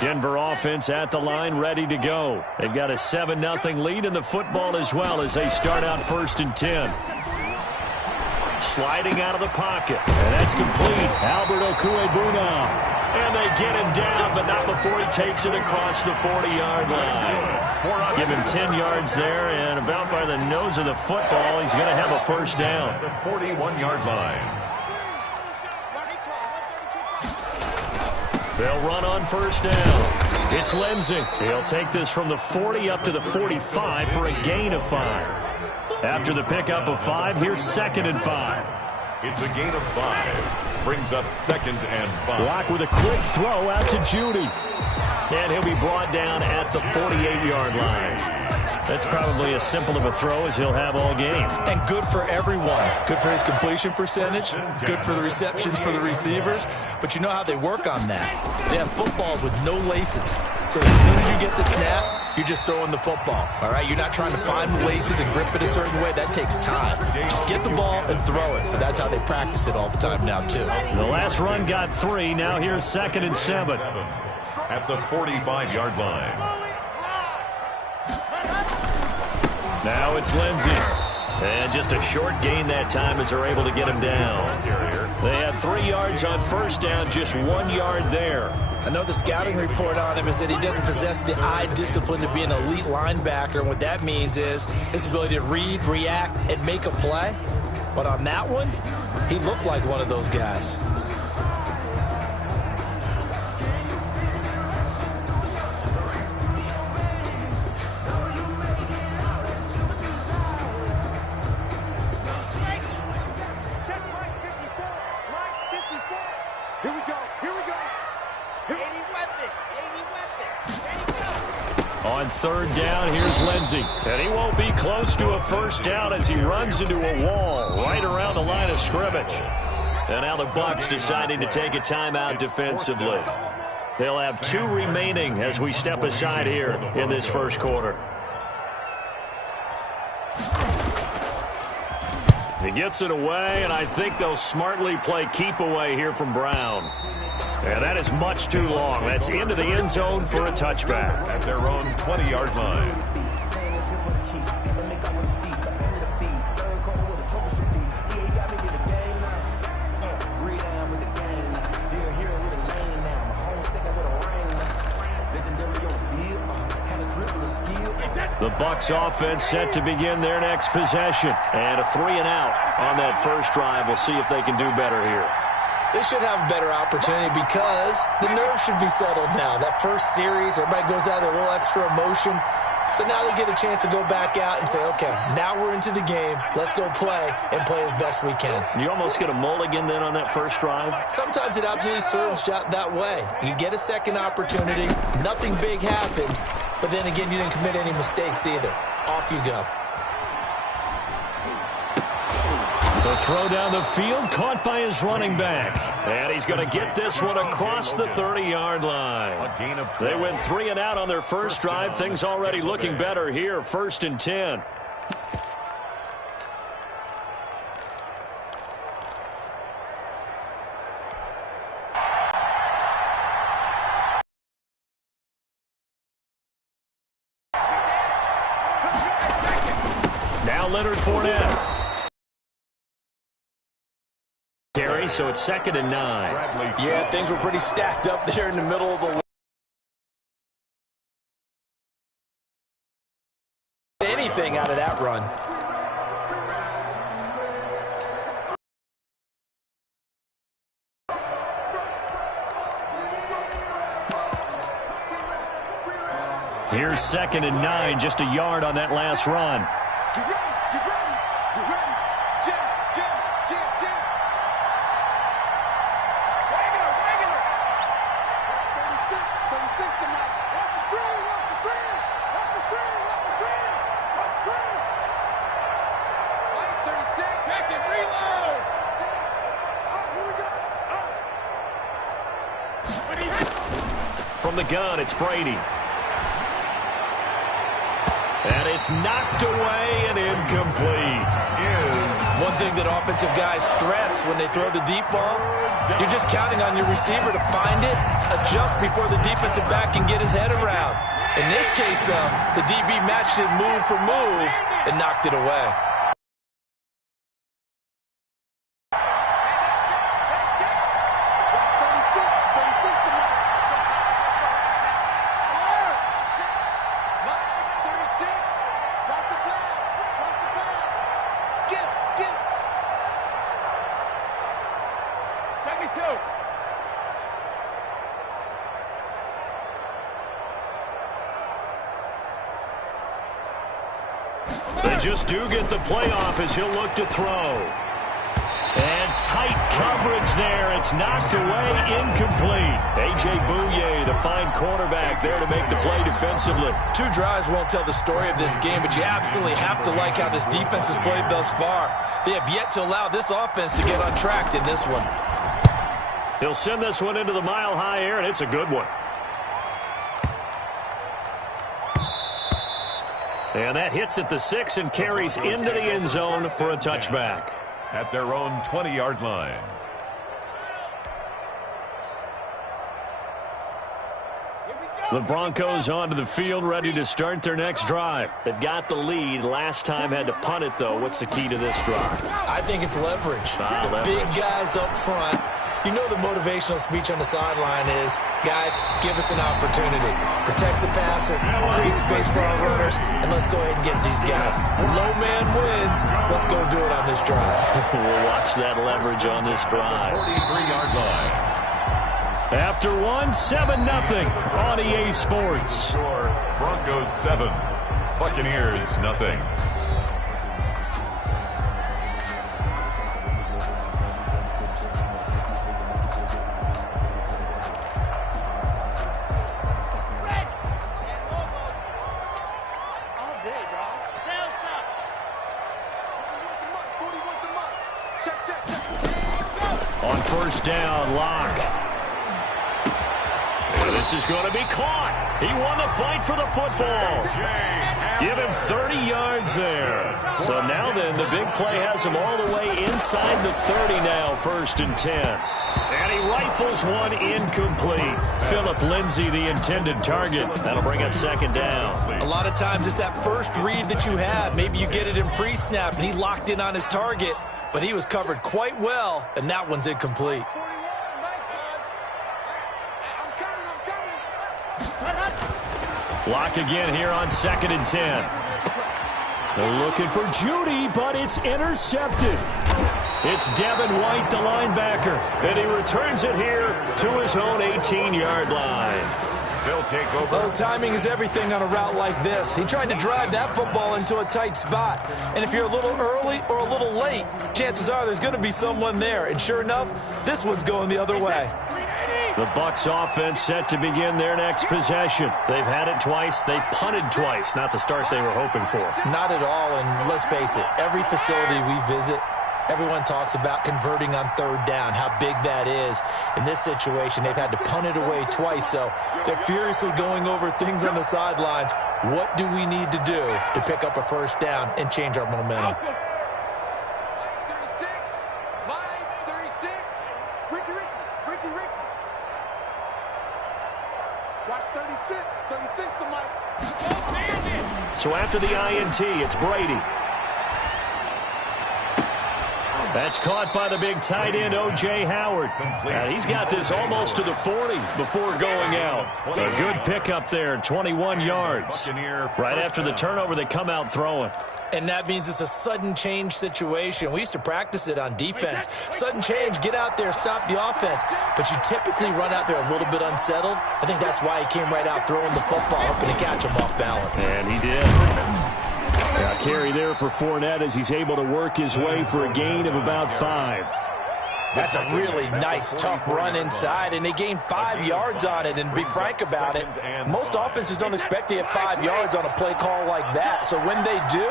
Denver offense at the line, ready to go. They've got a 7-0 lead in the football as well as they start out 1st and 10. Sliding out of the pocket, and that's complete. Albert Okuebuna. And they get him down, but not before he takes it across the 40-yard line. Give him 10 yards there, and about by the nose of the football, he's going to have a first down. The 41-yard line. They'll run on first down. It's Lindsey. He'll take this from the 40 up to the 45 for a gain of 5. After the pickup of 5, here's 2nd and 5. It's a gain of 5. Brings up 2nd and 5. Block with a quick throw out to Judy. And he'll be brought down at the 48-yard line. That's probably as simple of a throw as he'll have all game. And good for everyone. Good for his completion percentage. Good for the receptions for the receivers. But you know how they work on that. They have footballs with no laces. So as soon as you get the snap, you're just throwing the football. All right? You're not trying to find the laces and grip it a certain way. That takes time. Just get the ball and throw it. So that's how they practice it all the time now, too. The last run got 3. Now here's 2nd and 7. At the 45-yard line. Now it's Lindsey. And just a short gain that time as they're able to get him down. They had 3 yards on first down, just 1 yard there. I know the scouting report on him is that he doesn't possess the eye discipline to be an elite linebacker. And what that means is his ability to read, react, and make a play. But on that one, he looked like one of those guys. On third down, here's Lindsey. And he won't be close to a first down as he runs into a wall right around the line of scrimmage. And now the Bucs deciding to take a timeout defensively. They'll have 2 remaining as we step aside here in this first quarter. He gets it away, and I think they'll smartly play keep away here from Brown. And that is much too long. That's into the end zone for a touchback. At their own 20-yard line. The Bucs offense set to begin their next possession. And a 3 and out on that first drive. We'll see if they can do better here. They should have a better opportunity because the nerves should be settled now. That first series, everybody goes out with a little extra emotion. So now they get a chance to go back out and say, okay, now we're into the game. Let's go play and play as best we can. You almost get a mulligan then on that first drive? Sometimes it absolutely serves that way. You get a second opportunity. Nothing big happened. But then again, you didn't commit any mistakes either. Off you go. The throw down the field, caught by his running back. And he's going to get this one across the 30-yard line. They went 3 and out on their first drive. Things already looking better here, 1st and 10. Leonard Fournette. Carry, so it's 2nd and 9. Yeah, things were pretty stacked up there in the middle of the anything out of that run. Here's 2nd and 9, just a yard on that last run. Get ready, get ready, get ready. Jam, jam, jam, jam. Regular. 36 tonight. Watch the screen, watch the screen. Watch the screen, watch the screen. Watch the screen. Right, 36. Back and reload. 6. Oh, here we go. Oh. From the gun, it's Brady. And it's knocked away and incomplete. One thing that offensive guys stress when they throw the deep ball, you're just counting on your receiver to find it, adjust before the defensive back can get his head around. In this case, though, the DB matched it move for move and knocked it away. They just do get the playoff as he'll look to throw. And tight coverage there. It's knocked away, incomplete. A.J. Bouye, the fine cornerback, there to make the play defensively. 2 drives won't tell the story of this game, but you absolutely have to like how this defense has played thus far. They have yet to allow this offense to get on track in this one. He'll send this one into the mile-high air, and it's a good one. And that hits at the 6 and carries into the end zone for a touchback. At their own 20-yard line. The Broncos onto the field, ready to start their next drive. They've got the lead. Last time had to punt it, though. What's the key to this drive? I think it's leverage. Leverage. Big guys up front. You know the motivational speech on the sideline is, guys, give us an opportunity. Protect the passer, create space for our runners, and let's go ahead and get these guys. Low man wins. Let's go do it on this drive. We'll watch that leverage on this drive. 43-yard line. After one, 7-0 on EA Sports. Score, Broncos 7, Buccaneers nothing. On first down, Locke. And this is going to be caught. He won the fight for the football. Give him 30 yards there. So now then, the big play has him all the way inside the 30 now, 1st and 10. And he rifles one incomplete. Phillip Lindsay, the intended target. That'll bring up 2nd down. A lot of times it's that first read that you have. Maybe you get it in pre-snap, and he locked in on his target, but he was covered quite well, and that one's incomplete. Lock again here on 2nd and 10. They're looking for Judy, but it's intercepted. It's Devin White, the linebacker, and he returns it here to his own 18-yard line. They'll take over. Well, timing is everything on a route like this. He tried to drive that football into a tight spot. And if you're a little early or a little late, chances are there's going to be someone there. And sure enough, this one's going the other way. The Bucs offense set to begin their next possession. They've had it twice. They've punted twice. Not the start they were hoping for. Not at all. And let's face it, every facility we visit, everyone talks about converting on 3rd down, how big that is. In this situation, they've had to punt it away twice, so they're furiously going over things on the sidelines. What do we need to do to pick up a 1st down and change our momentum? 36, line 36, Ricky. Watch 36 to Mike. So after the INT, it's Brady. That's caught by the big tight end, O.J. Howard. He's got this almost to the 40 before going out. A good pickup there, 21 yards. Right after the turnover, they come out throwing. And that means it's a sudden change situation. We used to practice it on defense. Sudden change, get out there, stop the offense. But you typically run out there a little bit unsettled. I think that's why he came right out throwing the football, hoping to catch him off balance. And he did. A carry there for Fournette as he's able to work his way for a gain of about 5. That's a really nice, tough run inside, and they gained 5 yards on it. And to be frank about it, most offenses don't expect to get 5 yards on a play call like that. So when they do,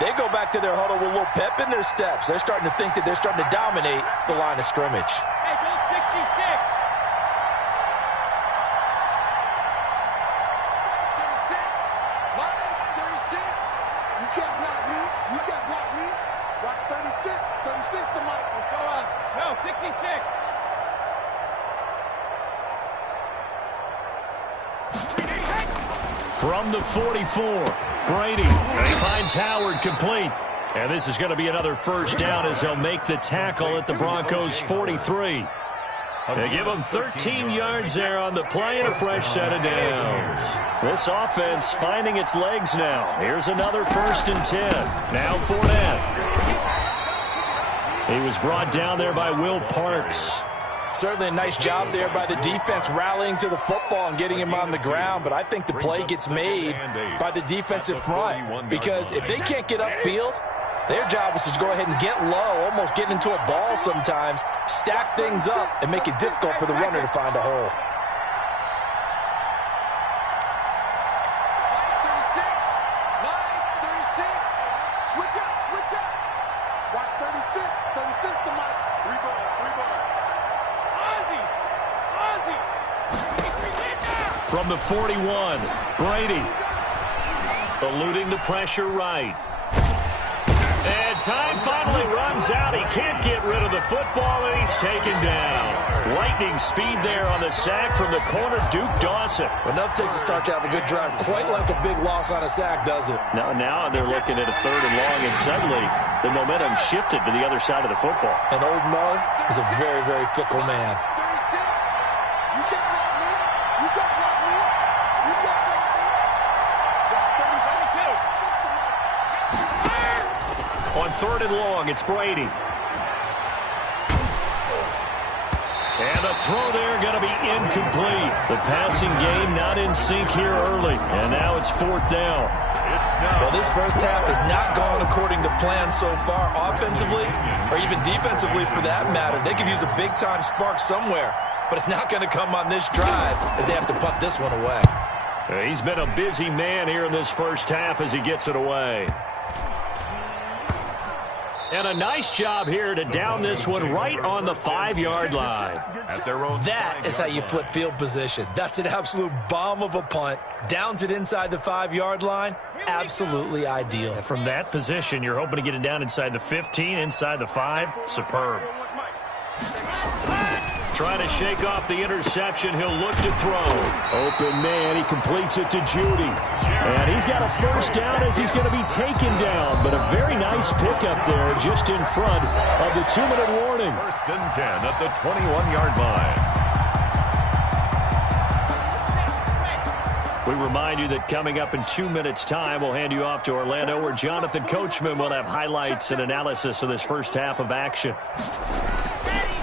they go back to their huddle with a little pep in their steps. They're starting to think that they're starting to dominate the line of scrimmage. Hey, go 66. 36. Line 36. You can't block me. You can't block me. Watch 36. 36 to Mike. Let's go up. No, 66. From the 44, Brady. And he finds Howard complete. And this is going to be another first down as they'll make the tackle at the Broncos' 43. They give them 13 yards there on the play and a fresh set of downs. This offense finding its legs now. Here's another 1st and 10. Now Fournette. He was brought down there by Will Parks. Certainly a nice job there by the defense rallying to the football and getting him on the ground. But I think the play gets made by the defensive front. Because if they can't get upfield, their job is to go ahead and get low, almost get into a ball sometimes, stack things up, and make it difficult for the runner to find a hole. Switch up, switch up. Watch 36. 36 to Mike. 3 balls, 3 balls. Ozzy. From the 41, Brady. Eluding the pressure right. And time finally runs out. He can't get rid of the football, and he's taken down. Lightning speed there on the sack from the corner, Duke Dawson. Enough takes a start to have a good drive. Quite like a big loss on a sack, does it? Now they're looking at a 3rd and long, and suddenly the momentum shifted to the other side of the football. And old Mo is a very, very fickle man. 36. You can't block me. You can't block me. You can't block me. Watch 32. On 3rd and long, it's Brady. And the throw there going to be incomplete. The passing game not in sync here early. And now it's 4th down. Well, this first half has not gone according to plan so far offensively or even defensively for that matter. They could use a big-time spark somewhere, but it's not going to come on this drive as they have to punt this one away. He's been a busy man here in this first half as he gets it away. And a nice job here to down this one right on the 5-yard line. That is how you flip field position. That's an absolute bomb of a punt. Downs it inside the 5-yard line. Absolutely ideal. From that position, you're hoping to get it down inside the 15, inside the 5. Superb. Trying to shake off the interception. He'll look to throw. Open man. He completes it to Judy. And he's got a first down as he's going to be taken down. But a very nice pickup there just in front of the 2-minute warning. 1st and 10 at the 21-yard line. We remind you that coming up in 2 minutes' time, we'll hand you off to Orlando, where Jonathan Coachman will have highlights and analysis of this first half of action.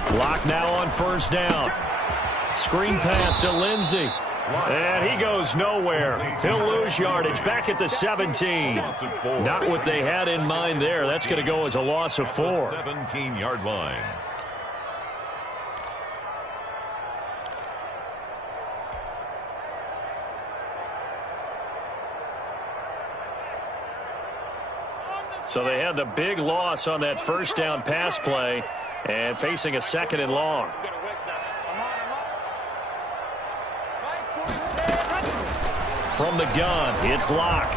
Clock now on 1st down. Screen pass to Lindsey. And he goes nowhere. He'll lose yardage back at the 17. Not what they had in mind there. That's going to go as a loss of 4. 17-yard line. So they had the big loss on that first down pass play and facing a 2nd and long. From the gun, it's Locke.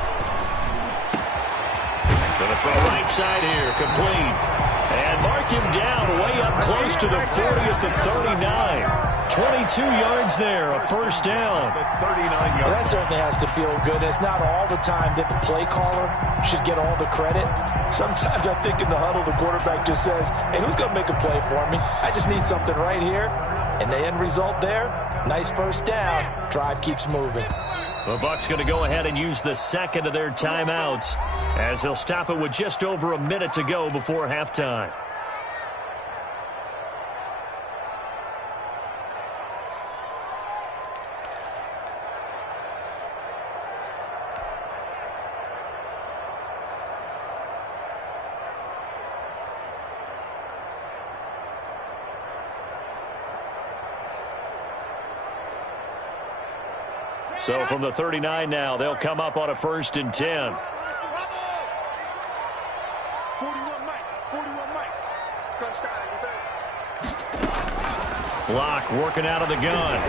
Gonna throw right side here, complete. And mark him down way up close to the 40 at the 39. 22 yards there, a first down. Well, that certainly has to feel good. It's not all the time that the play caller should get all the credit. Sometimes I think in the huddle, the quarterback just says, hey, who's going to make a play for me? I just need something right here. And the end result there, nice first down. Drive keeps moving. The Bucs going to go ahead and use the second of their timeouts as they'll stop it with just over a minute to go before halftime. So from the 39 now, they'll come up on a 1st and 10. 41 Mike. Touchdown defense. Locke working out of the gun.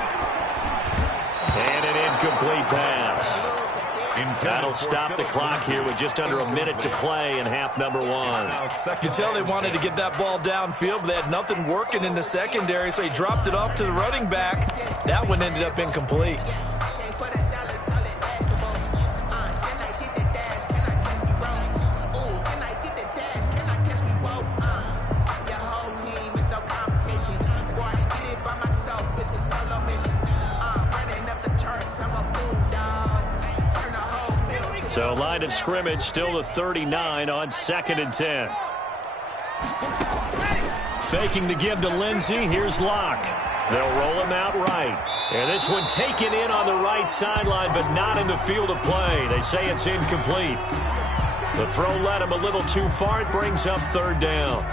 And an incomplete pass. That'll stop the clock here with just under a minute to play in half number 1. You can tell they wanted to get that ball downfield, but they had nothing working in the secondary, so he dropped it off to the running back. That one ended up incomplete. So line of scrimmage still the 39 on 2nd and 10. Faking the give to Lindsey. Here's Locke. They'll roll him out right. And this one taken in on the right sideline, but not in the field of play. They say it's incomplete. The throw led him a little too far. It brings up 3rd down.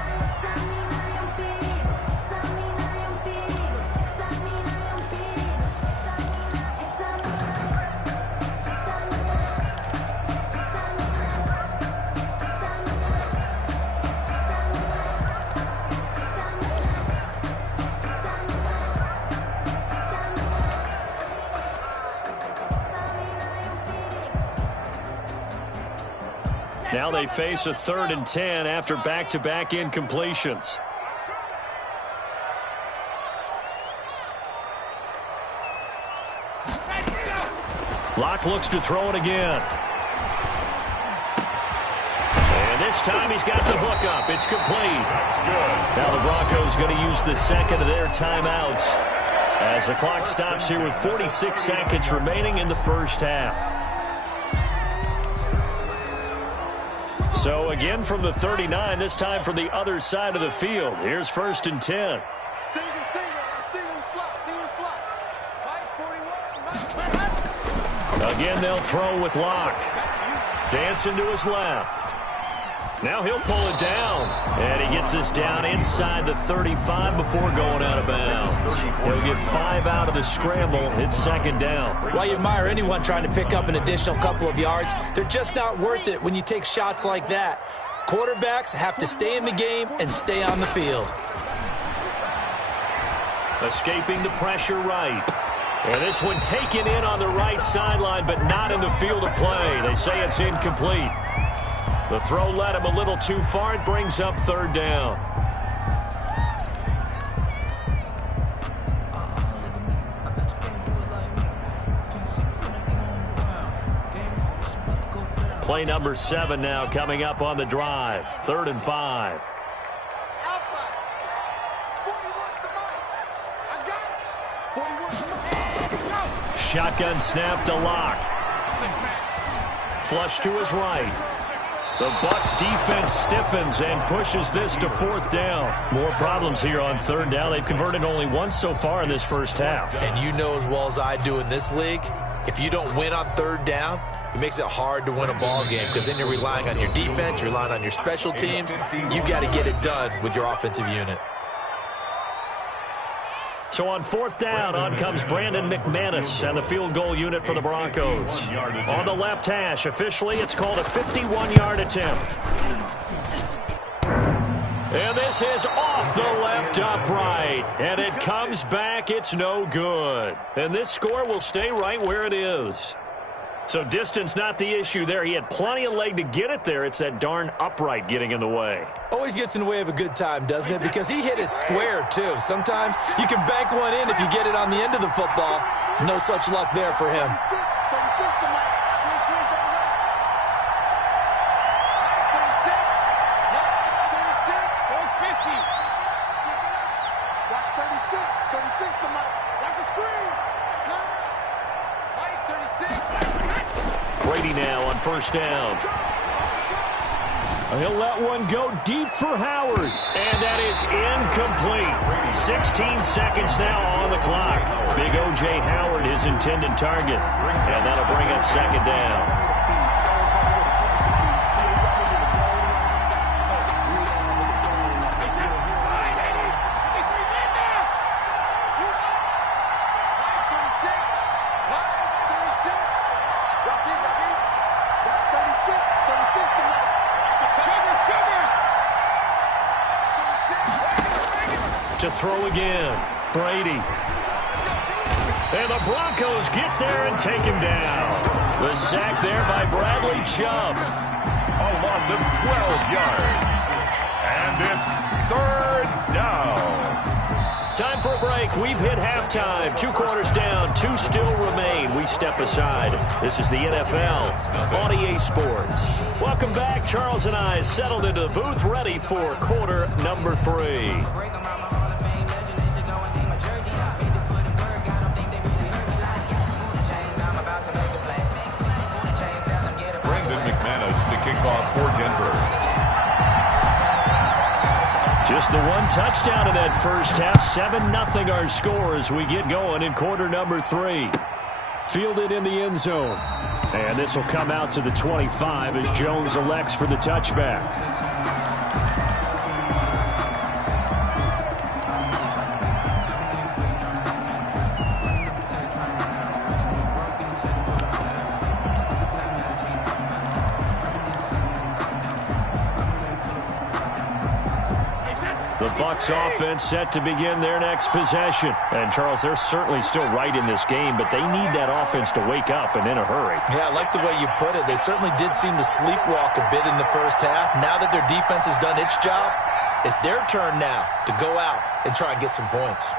Now they face a 3rd and 10 after back-to-back incompletions. Locke looks to throw it again. And this time he's got the hook up. It's complete. Now the Broncos going to use the second of their timeouts as the clock stops here with 46 seconds remaining in the first half. So again from the 39, this time from the other side of the field. Here's 1st and 10. Again, they'll throw with Locke. Dancing to his left. Now he'll pull it down. And he gets this down inside the 35 before going out of bounds. He'll get 5 out of the scramble. It's 2nd down. While you admire anyone trying to pick up an additional couple of yards, they're just not worth it when you take shots like that. Quarterbacks have to stay in the game and stay on the field. Escaping the pressure right. And this one taken in on the right sideline, but not in the field of play. They say it's incomplete. The throw led him a little too far. It brings up 3rd down. Play number 7 now coming up on the drive. 3rd and 5. Shotgun snap to Locke. Flush to his right. The Bucs defense stiffens and pushes this to 4th down. More problems here on 3rd down. They've converted only once so far in this first half. And you know as well as I do in this league, if you don't win on 3rd down, it makes it hard to win a ball game because then you're relying on your defense, you're relying on your special teams. You've got to get it done with your offensive unit. So on 4th down, on comes Brandon McManus and the field goal unit for the Broncos. On the left hash, officially it's called a 51-yard attempt. And this is off the left upright. And it comes back. It's no good. And this score will stay right where it is. So distance not the issue there. He had plenty of leg to get it there. It's that darn upright getting in the way. Always gets in the way of a good time, doesn't it? Because he hit it square, too. Sometimes you can bank one in if you get it on the end of the football. No such luck there for him. Brady now on first down. He'll let one go deep for Howard. And that is incomplete. 16 seconds now on the clock. Big O.J. Howard, his intended target. And that'll bring up second down. To throw again, Brady. And the Broncos get there and take him down. The sack there by Bradley Chubb. A loss of 12 yards. And it's third down. Time for a break. We've hit halftime. 2 quarters down. 2 still remain. We step aside. This is the NFL on EA Sports. Welcome back. Charles and I settled into the booth ready for quarter number 3. For Denver. Just the one touchdown in that first half. 7-0 our score as we get going in quarter number 3. Fielded in the end zone. And this will come out to the 25 as Jones elects for the touchback. Bucs offense set to begin their next possession. And, Charles, they're certainly still right in this game, but they need that offense to wake up and in a hurry. Yeah, I like the way you put it. They certainly did seem to sleepwalk a bit in the first half. Now that their defense has done its job, it's their turn now to go out and try and get some points.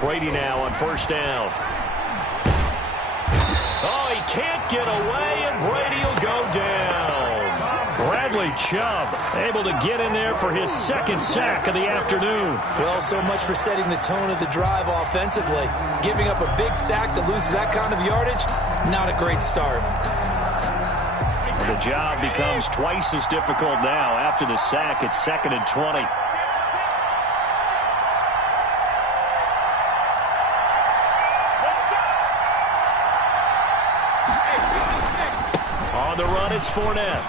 Brady now on first down. Oh, he can't get away, and Brady will go down. Bradley Chubb able to get in there for his second sack of the afternoon. Well, so much for setting the tone of the drive offensively. Giving up a big sack that loses that kind of yardage, not a great start. And the job becomes twice as difficult now. After the sack, it's 2nd and 20. On the run, it's Fournette.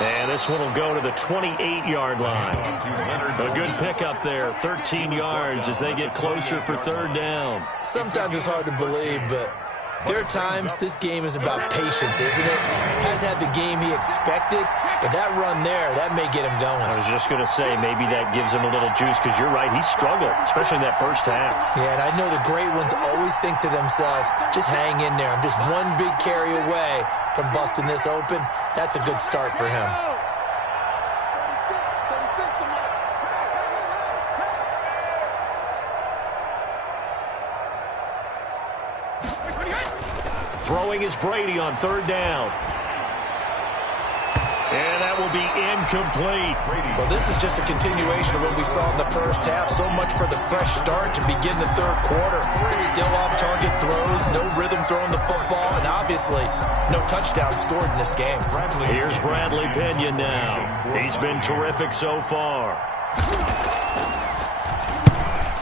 And this one will go to the 28-yard line. A good pickup there, 13 yards as they get closer for third down. Sometimes it's hard to believe, but there are times this game is about patience, isn't it? Has had the game he expected, but that run there, that may get him going. I was just going to say, maybe that gives him a little juice, because you're right, he struggled, especially in that first half. Yeah, and I know the great ones always think to themselves, just hang in there. I'm just one big carry away from busting this open. That's a good start for him. Throwing is Brady on third down. And that will be incomplete. Well, this is just a continuation of what we saw in the first half. So much for the fresh start to begin the third quarter. Still off-target throws, no rhythm throwing the football, and obviously no touchdown scored in this game. Here's Bradley Pinion now. He's been terrific so far.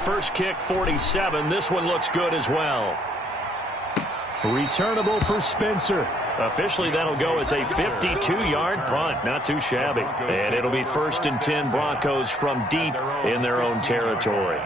First kick, 47. This one looks good as well. Returnable for Spencer. Officially, that'll go as a 52-yard punt. Not too shabby. And it'll be 1st and 10 Broncos from deep in their own territory.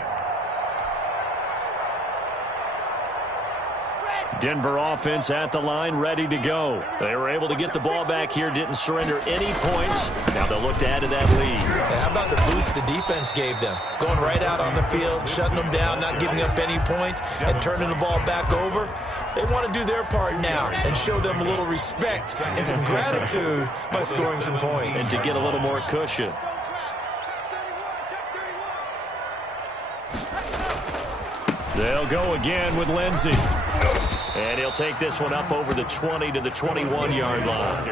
Denver offense at the line, ready to go. They were able to get the ball back here, didn't surrender any points. Now they'll look to add to that lead. How about the boost the defense gave them? Going right out on the field, shutting them down, not giving up any points, and turning the ball back over. They want to do their part now and show them a little respect and some gratitude by scoring some points. And to get a little more cushion. They'll go again with Lindsey. And he'll take this one up over the 20 to the 21-yard line.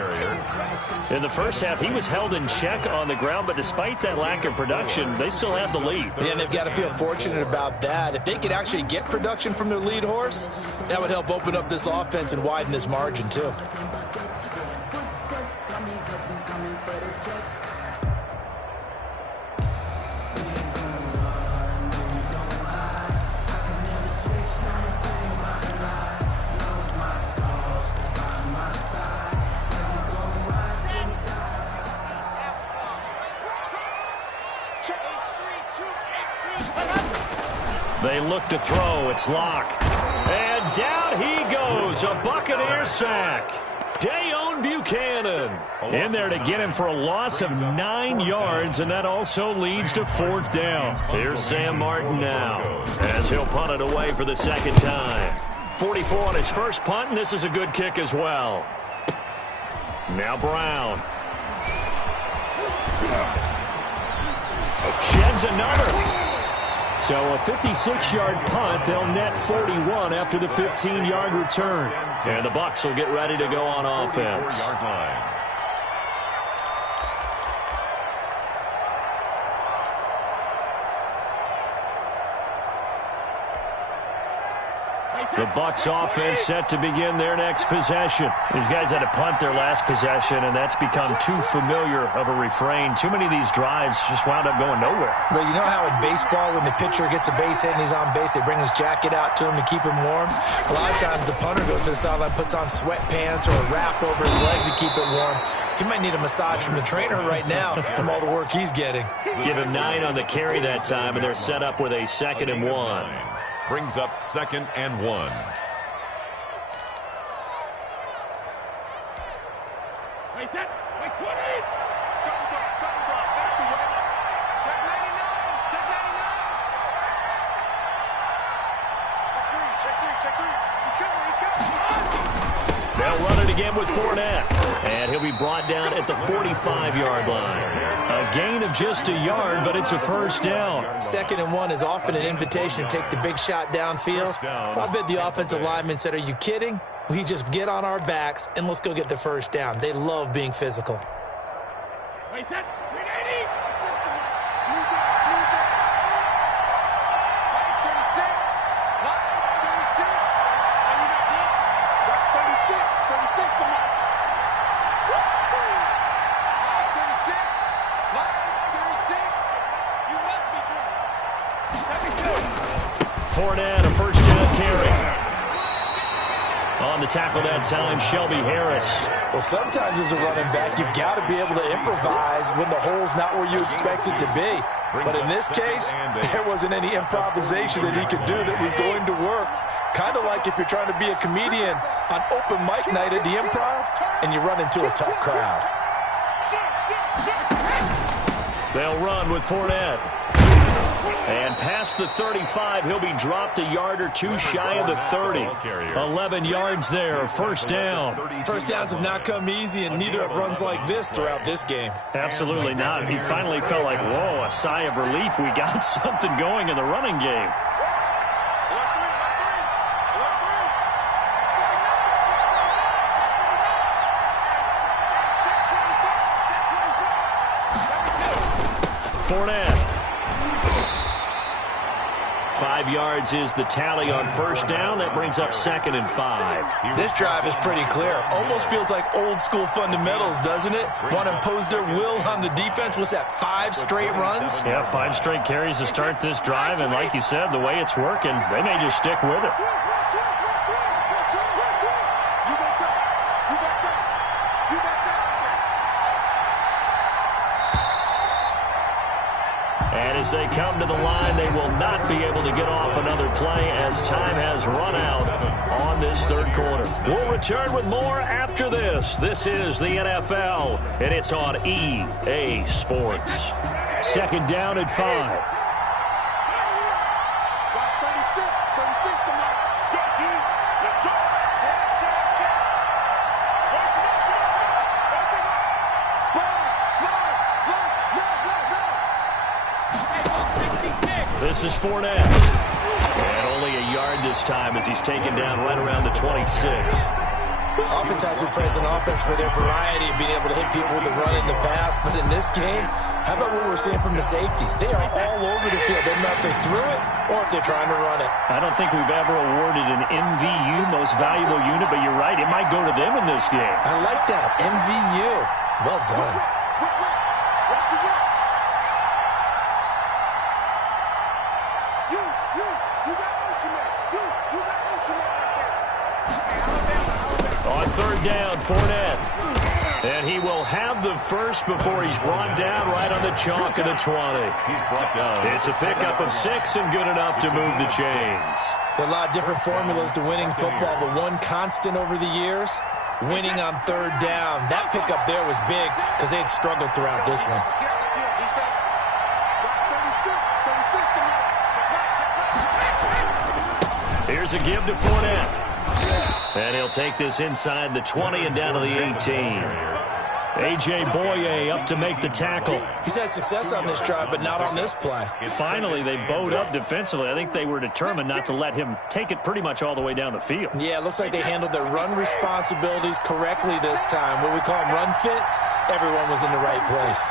In the first half, he was held in check on the ground, but despite that lack of production, they still have the lead. Yeah, and they've got to feel fortunate about that. If they could actually get production from their lead horse, that would help open up this offense and widen this margin, too. They look to throw. It's Locke. And down he goes. A Buccaneer sack. Dayon Buchanan in there to get him for a loss of 9 yards, and that also leads to 4th down. Here's Sam Martin now as he'll punt it away for the second time. 44 on his first punt, and this is a good kick as well. Now Brown. Sheds another. So a 56-yard punt. They'll net 41 after the 15-yard return. And the Bucs will get ready to go on offense. The Bucs offense set to begin their next possession. These guys had to punt their last possession, and that's become too familiar of a refrain. Too many of these drives just wound up going nowhere. But you know how in baseball, when the pitcher gets a base hit and he's on base, they bring his jacket out to him to keep him warm? A lot of times the punter goes to the sideline, puts on sweatpants or a wrap over his leg to keep it warm. He might need a massage from the trainer right now from all the work he's getting. Give him 9 on the carry that time, and they're set up with a 2nd and 1. Brings up 2nd and 1. Wait, wait, put it! That's the way. Check 99, check 99. Check 3. He's coming. They'll run it again with Fournette. And he'll be brought down at the 45-yard line. A gain of just a yard, but it's a 1st down. 2nd and 1 is often an invitation to take the big shot downfield. I bet the offensive lineman said, are you kidding? We just get on our backs and let's go get the 1st down. They love being physical. Wait, that 380. Fournette, a 1st down carry. On the tackle that time, Shelby Harris. Well, sometimes as a running back, you've got to be able to improvise when the hole's not where you expect it to be. But in this case, there wasn't any improvisation that he could do that was going to work. Kind of like if you're trying to be a comedian on open mic night at the Improv and you run into a tough crowd. They'll run with Fournette. And past the 35, he'll be dropped a yard or 2 shy of the 30. 11 yards there, 1st down. 1st downs have not come easy, and neither have runs like this throughout this game. Absolutely not. He finally felt like, whoa, a sigh of relief. We got something going in the running game. Fournette. 5 yards is the tally on 1st down. That brings up 2nd and 5. This drive is pretty clear. Almost feels like old school fundamentals, doesn't it? Want to impose their will on the defense. Was that 5 straight runs? Yeah, 5 straight carries to start this drive. And like you said, the way it's working, they may just stick with it. And as they come to the line, they will not be able to get off another play as time has run out on this third quarter. We'll return with more after this. This is the NFL, and it's on EA Sports. Second down at 5. This is Fournette. And only a yard this time as he's taken down right around the 26. Oftentimes we praise an offense for their variety of being able to hit people with the run in the pass. But in this game, how about what we're seeing from the safeties? They are all over the field. They don't know if they threw it or if they're trying to run it. I don't think we've ever awarded an MVU, most valuable unit, but you're right. It might go to them in this game. I like that. MVU. Well done. On third down, Fournette. And he will have the first before he's brought down right on the chalk of the 20. He's brought down. It's a pickup of 6 and good enough to move the chains. There are a lot of different formulas to winning football, but one constant over the years, winning on third down. That pickup there was big because they had struggled throughout this one. Here's a give to Fournette. And he'll take this inside the 20 and down to the 18. A.J. Boye up to make the tackle. He's had success on this drive, but not on this play. Finally, they bowed up defensively. I think they were determined not to let him take it pretty much all the way down the field. Yeah, it looks like they handled their run responsibilities correctly this time. What we call them run fits, everyone was in the right place.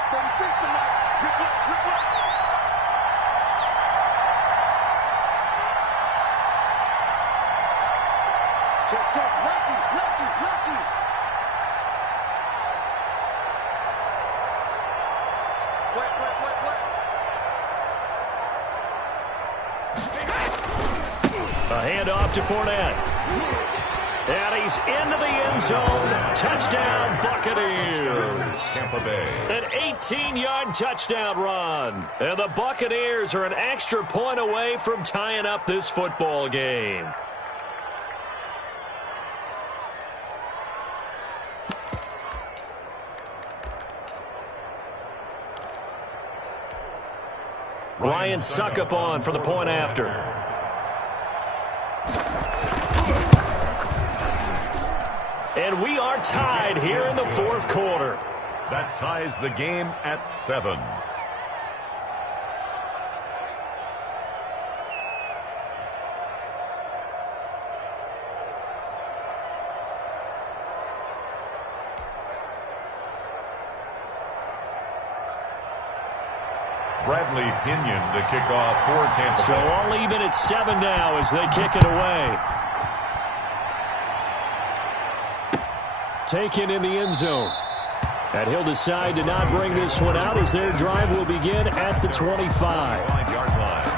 A handoff to Fournette. And he's into the end zone. Touchdown, Buccaneers. Tampa Bay. An 18-yard touchdown run. And the Buccaneers are an extra point away from tying up this football game. Ryan Suckup on for the point after. And we are tied here in the fourth quarter. That ties the game at 7. Bradley Pinion to kick off for Tampa Bay. So all even at 7 now as they kick it away. Taken in the end zone. And he'll decide to not bring this one out as their drive will begin at the 25. 5-yard line.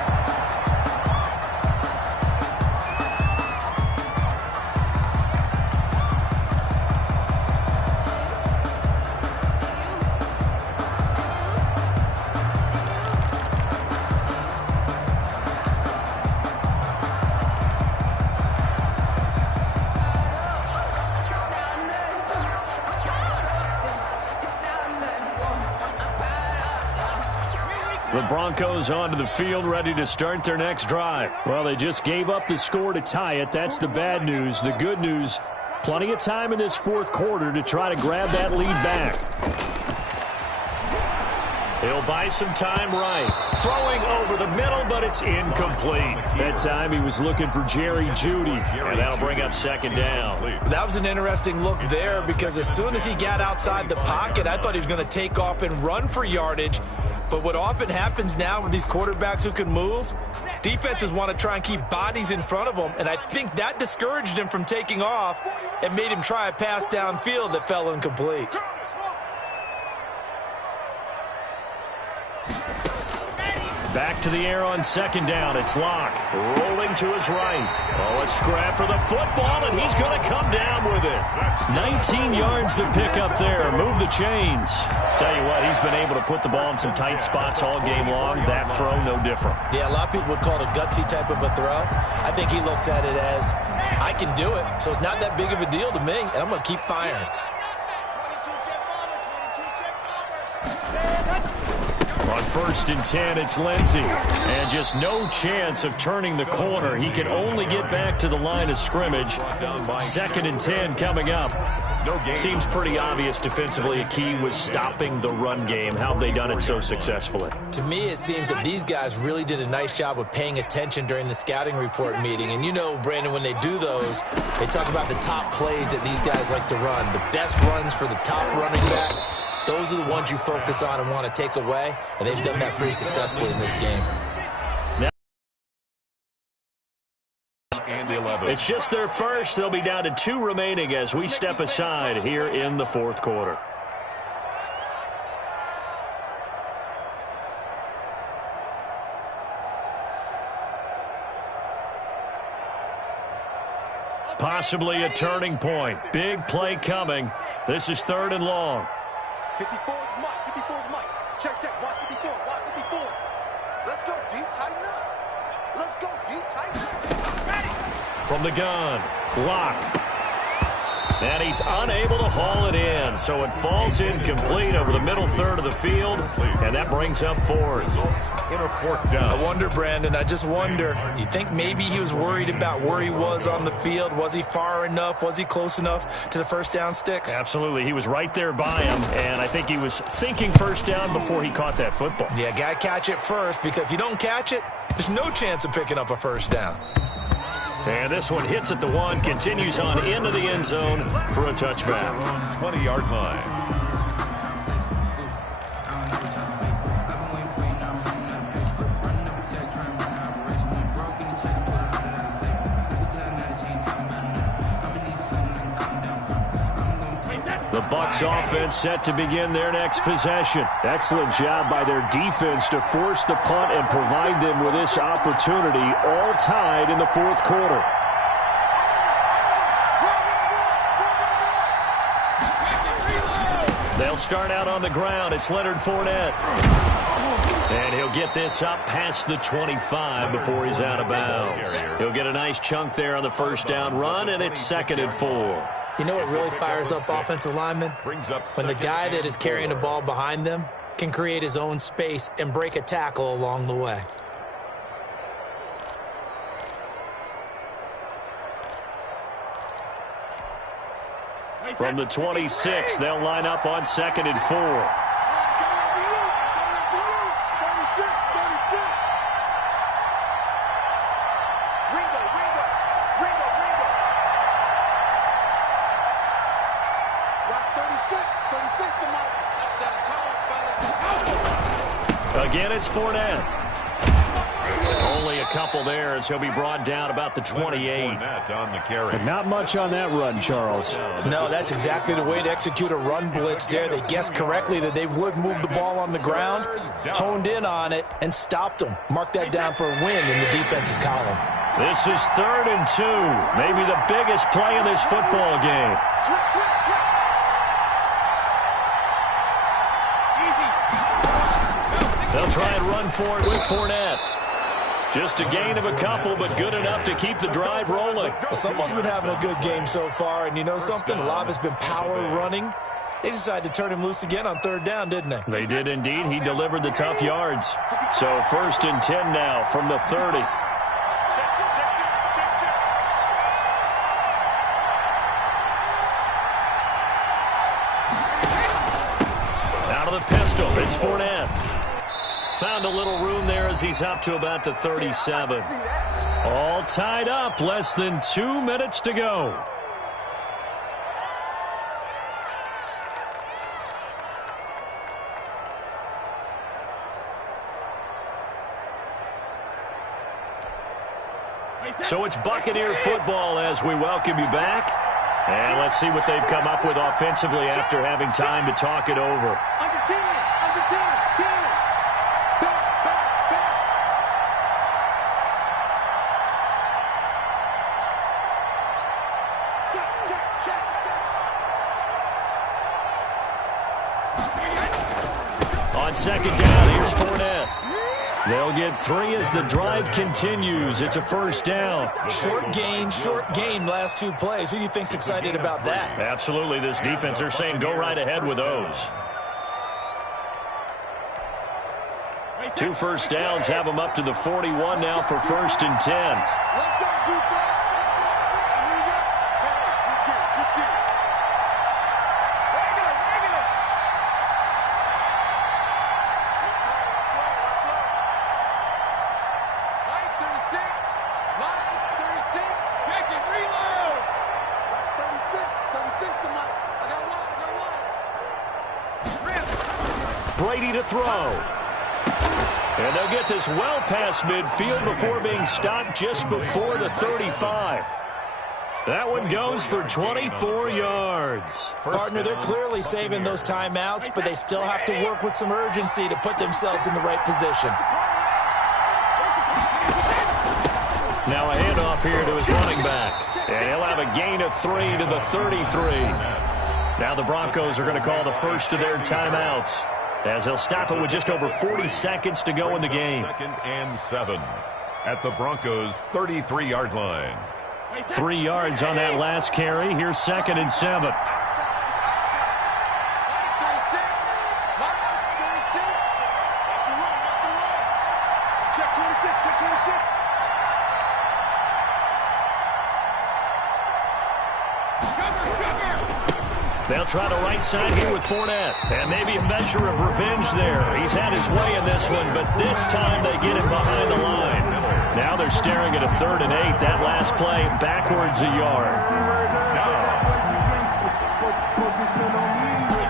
The Broncos onto the field, ready to start their next drive. Well, they just gave up the score to tie it. That's the bad news. The good news, plenty of time in this fourth quarter to try to grab that lead back. He'll buy some time right. Throwing over the middle, but it's incomplete. That time he was looking for Jerry Jeudy, and that'll bring up second down. That was an interesting look there because as soon as he got outside the pocket, I thought he was going to take off and run for yardage. But what often happens now with these quarterbacks who can move, defenses want to try and keep bodies in front of them, and I think that discouraged him from taking off and made him try a pass downfield that fell incomplete. Back to the air on second down. It's Locke rolling to his right. Oh, a scrap for the football, and he's going to come down with it. 19 yards to pick up there. Move the chains. Tell you what, he's been able to put the ball in some tight spots all game long. That throw, no different. Yeah, a lot of people would call it a gutsy type of a throw. I think he looks at it as, I can do it, so it's not that big of a deal to me, and I'm going to keep firing. On 1st and 10, it's Lindsey. And just no chance of turning the corner. He can only get back to the line of scrimmage. 2nd and 10 coming up. Seems pretty obvious defensively. A key was stopping the run game. How have they done it so successfully? To me, it seems that these guys really did a nice job of paying attention during the scouting report meeting. And you know, Brandon, when they do those, they talk about the top plays that these guys like to run. The best runs for the top running back. Those are the ones you focus on and want to take away, and they've done that pretty successfully in this game. It's just their first. They'll be down to 2 remaining as we step aside here in the 4th quarter. Possibly a turning point. Big play coming. This is 3rd and long. 54 is Mike. 54 is Mike. Check, check. Watch 54. Watch 54. Let's go deep. Tighten up. Let's go deep. Tighten up. Ready. From the gun, Locke. And he's unable to haul it in, so it falls incomplete over the middle third of the field, and that brings up 4th. In a 4th down. I wonder, Brandon, I just wonder, you think maybe he was worried about where he was on the field? Was he far enough? Was he close enough to the first down sticks? Absolutely. He was right there by him, and I think he was thinking first down before he caught that football. Yeah, got to catch it first, because if you don't catch it, there's no chance of picking up a first down. And this one hits at the 1, continues on into the end zone for a touchback. 20-yard line. The Bucs offense set to begin their next possession. Excellent job by their defense to force the punt and provide them with this opportunity, all tied in the 4th quarter. They'll start out on the ground. It's Leonard Fournette. And he'll get this up past the 25 before he's out of bounds. He'll get a nice chunk there on the first down run, and it's 2nd and 4. You know what really fires up offensive linemen? When the guy that is carrying the ball behind them can create his own space and break a tackle along the way. From the 26, they'll line up on 2nd and 4. Again, it's Fournette. Only a couple there as he'll be brought down about the 28. On the carry. But not much on that run, Charles. No, that's exactly the way to execute a run blitz there. They guessed correctly that they would move the ball on the ground, honed in on it, and stopped them. Mark that down for a win in the defense's column. This is 3rd and 2. Maybe the biggest play in this football game. They'll try and run for it with Fournette. Just a gain of a couple, but good enough to keep the drive rolling. Well, someone's been having a good game so far, and you know something? A lot of it's been power running. They decided to turn him loose again on 3rd down, didn't they? They did indeed. He delivered the tough yards. So 1st and 10 now from the 30. Out of the pistol, it's Fournette. Found a little room there as he's up to about the 37. All tied up, less than 2 minutes to go. So it's Buccaneer football as we welcome you back. And let's see what they've come up with offensively after having time to talk it over. Under 10, under 10, 10. Back, back, back. On second down, here's Fournette. They'll get 3 as the drive continues. It's a first down. Short gain, last 2 plays. Who do you think's excited about that? Absolutely, this defense, they're saying go right ahead with those. 2 first downs have them up to the 41 now for 1st and 10. Let's go, defense. Here we go. Switch gears. Regular. Line 36. Check it, reload. That's 36 to Mike. I got one. Brady to throw. And they'll get this well past midfield before being stopped just before the 35. That one goes for 24 yards. Partner, they're clearly saving those timeouts, but they still have to work with some urgency to put themselves in the right position. Now a handoff here to his running back. And he'll have a gain of 3 to the 33. Now the Broncos are going to call the first of their timeouts, as they'll stop it with just over 40 seconds to go in the game. 2nd and 7 at the Broncos' 33-yard line. 3 yards on that last carry. Here's 2nd and 7. Line 36. That's the run. Check 26. They'll try the right side here with Fournette. And maybe a measure of revenge there. He's had his way in this one, but this time they get him behind the line. Now they're staring at a 3rd and 8. That last play backwards a yard.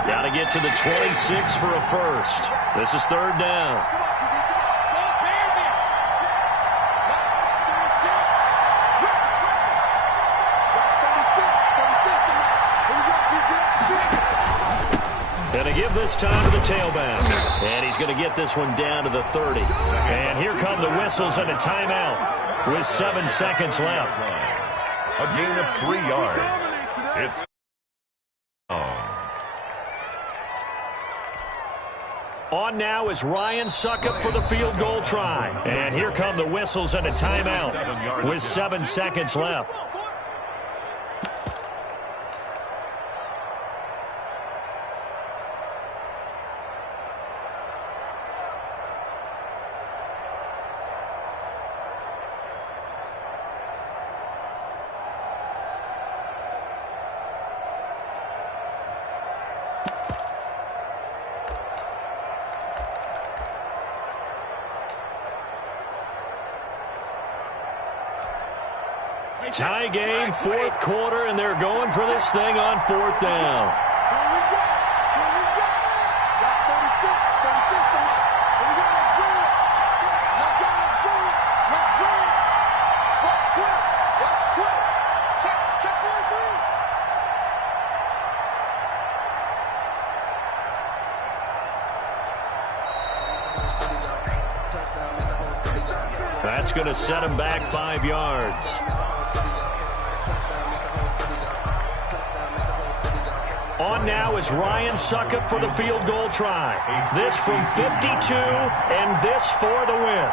Got to get to the 26 for a first. This is 3rd down. Going to give this time to the tailback. And he's going to get this one down to the 30. And here come the whistles and a timeout with 7 seconds left. A gain of 3 yards. It's on now is Ryan Suckup for the field goal try. And here come the whistles and a timeout with 7 seconds left. Tie game, 4th quarter, and they're going for this thing on 4th down. Here we go. That's 36 to Mike. Here we go. Let's bring it. Let's twist. Check 43. That's going to set him back 5 yards. On now is Ryan Suckup for the field goal try. This from 52, and this for the win.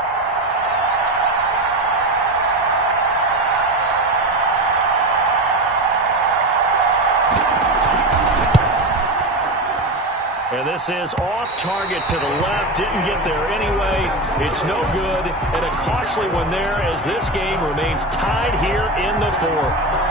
And this is off target to the left. Didn't get there anyway. It's no good. And a costly one there as this game remains tied here in the 4th.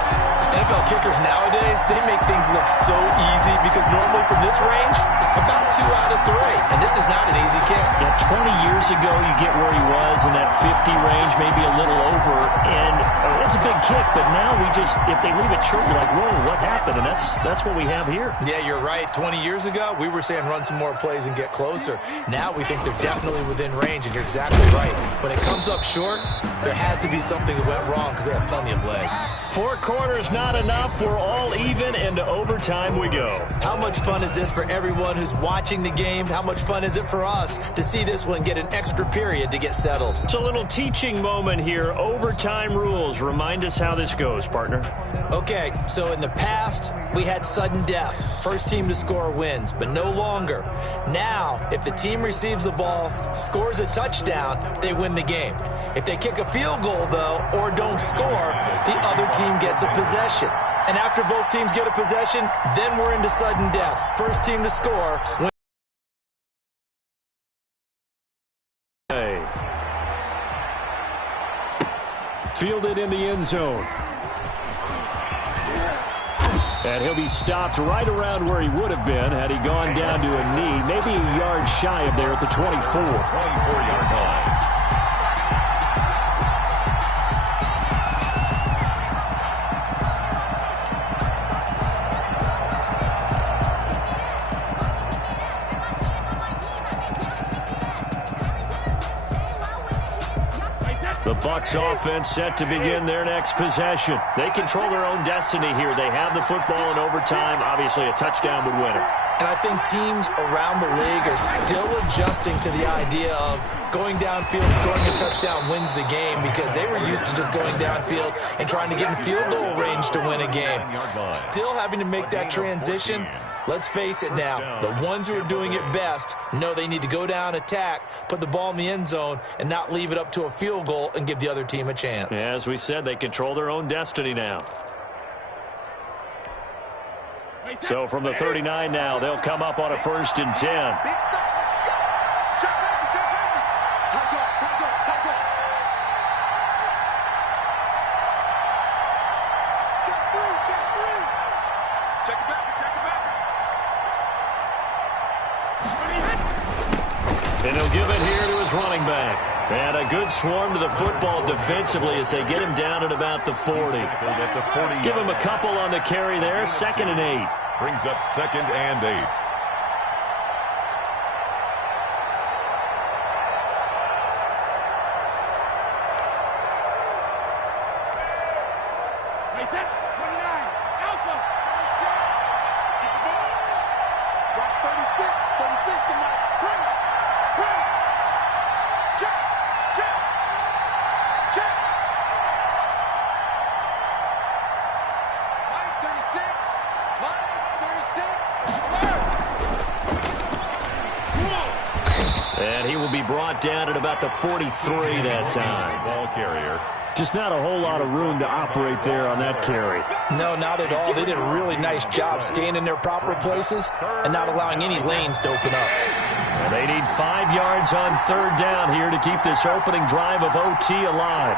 NFL kickers nowadays, they make things look so easy because normally from this range, about 2 out of 3. And this is not an easy kick. Yeah, 20 years ago, you get where he was in that 50 range, maybe a little over. And it's a big kick, but now if they leave it short, you're like, whoa, what happened? And that's what we have here. Yeah, you're right. 20 years ago, we were saying run some more plays and get closer. Now we think they're definitely within range, and you're exactly right. When it comes up short, there has to be something that went wrong because they have plenty of leg. 4 quarters not enough. We're all even, and to overtime we go. How much fun is this for everyone who's watching the game? How much fun is it for us to see this one get an extra period to get settled? It's a little teaching moment here. Overtime rules. Remind us how this goes, partner. Okay, so in the past, we had sudden death. First team to score wins, but no longer. Now, if the team receives the ball, scores a touchdown, they win the game. If they kick a field goal, though, or don't score, the other team gets a possession. And after both teams get a possession, then we're into sudden death. First team to score wins. Fielded in the end zone. And he'll be stopped right around where he would have been had he gone down to a knee, maybe a yard shy of there at the 24. 24-yard line. The Bucs offense set to begin their next possession. They control their own destiny here. They have the football in overtime. Obviously, a touchdown would win it. And I think teams around the league are still adjusting to the idea of going downfield, scoring a touchdown wins the game, because they were used to just going downfield and trying to get in field goal range to win a game. Still having to make that transition. Let's face it now, the ones who are doing it best know they need to go down, attack, put the ball in the end zone, and not leave it up to a field goal and give the other team a chance. As we said, they control their own destiny now. So from the 39 now, they'll come up on a 1st and 10. And he'll give it here to his running back. And a good swarm to the football defensively as they get him down at about the 40. Give him a couple on the carry there. 2nd and 8. Brings up 2nd and 8. And he will be brought down at about the 43 that time. Ball carrier. Just not a whole lot of room to operate there on that carry. No, not at all. They did a really nice job staying in their proper places and not allowing any lanes to open up. And they need 5 yards on 3rd down here to keep this opening drive of OT alive.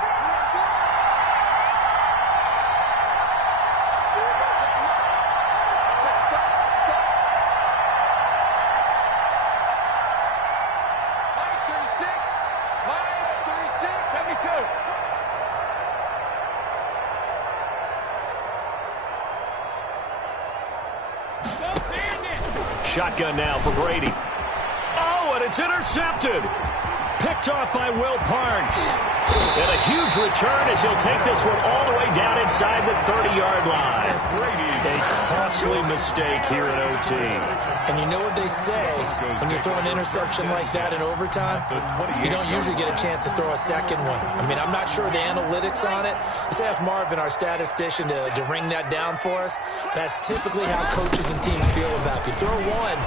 Shotgun now for Brady. Oh, and it's intercepted. Picked off by Will Parks. And a huge return as he'll take this one all the way down inside the 30-yard line. A costly mistake here in OT. And you know what they say, when you throw an interception like that in overtime, you don't usually get a chance to throw a second one. I mean, I'm not sure the analytics on it. Let's ask Marvin, our statistician, to ring that down for us. That's typically how coaches and teams feel about it. If you throw one,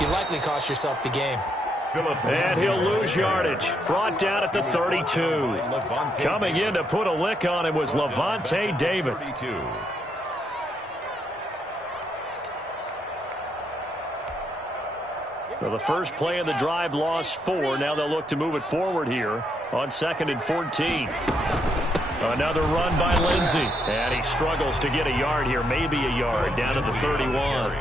you likely cost yourself the game. And he'll lose yardage. Brought down at the 32. Coming in to put a lick on him was Levante David. So the first play of the drive lost 4. Now they'll look to move it forward here on 2nd and 14. Another run by Lindsey. And he struggles to get a yard here, maybe a yard, down to the 31.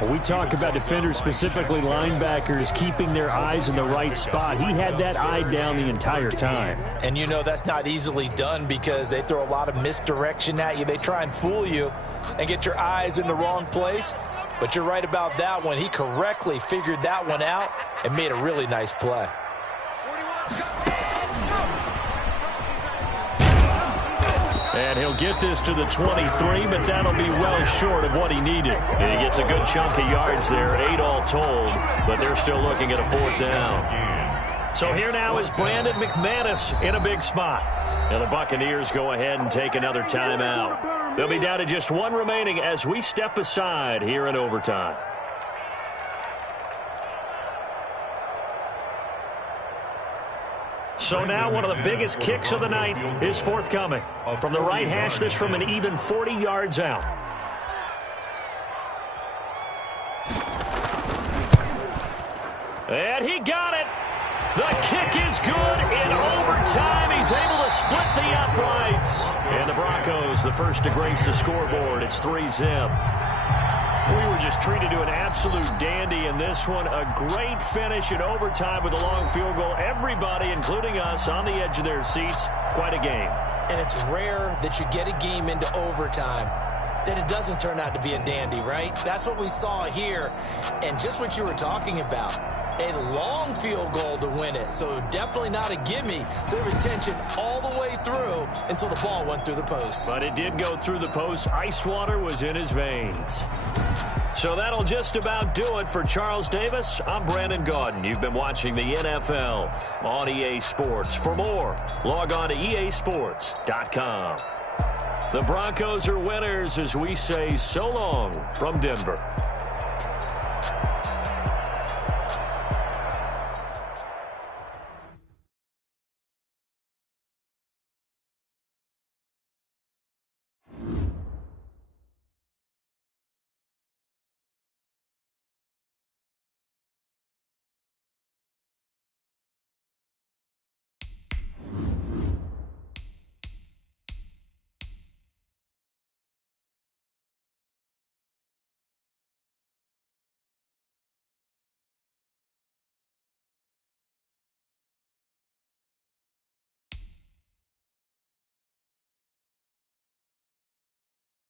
Well, we talk about defenders, specifically linebackers, keeping their eyes in the right spot. He had that eye down the entire time. And you know that's not easily done because they throw a lot of misdirection at you. They try and fool you and get your eyes in the wrong place. But you're right about that one. He correctly figured that one out and made a really nice play. And he'll get this to the 23, but that'll be well short of what he needed. And he gets a good chunk of yards there, 8 all told, but they're still looking at a 4th down. So here now is Brandon McManus in a big spot. And the Buccaneers go ahead and take another timeout. They'll be down to just 1 remaining as we step aside here in overtime. So now one of the biggest kicks of the night is forthcoming. From the right hash, this from an even 40 yards out. And he got it. The kick is good in overtime. He's able to split the uprights. And the Broncos, the first to grace the scoreboard. It's 3-zip. We were just treated to an absolute dandy in this one. A great finish in overtime with a long field goal. Everybody, including us, on the edge of their seats. Quite a game. And it's rare that you get a game into overtime that it doesn't turn out to be a dandy, right? That's what we saw here. And just what you were talking about, a long field goal to win it. So definitely not a gimme. So there was tension all the way through until the ball went through the post. But it did go through the post. Ice water was in his veins. So that'll just about do it for Charles Davis. I'm Brandon Gaudin. You've been watching the NFL on EA Sports. For more, log on to easports.com. The Broncos are winners as we say so long from Denver.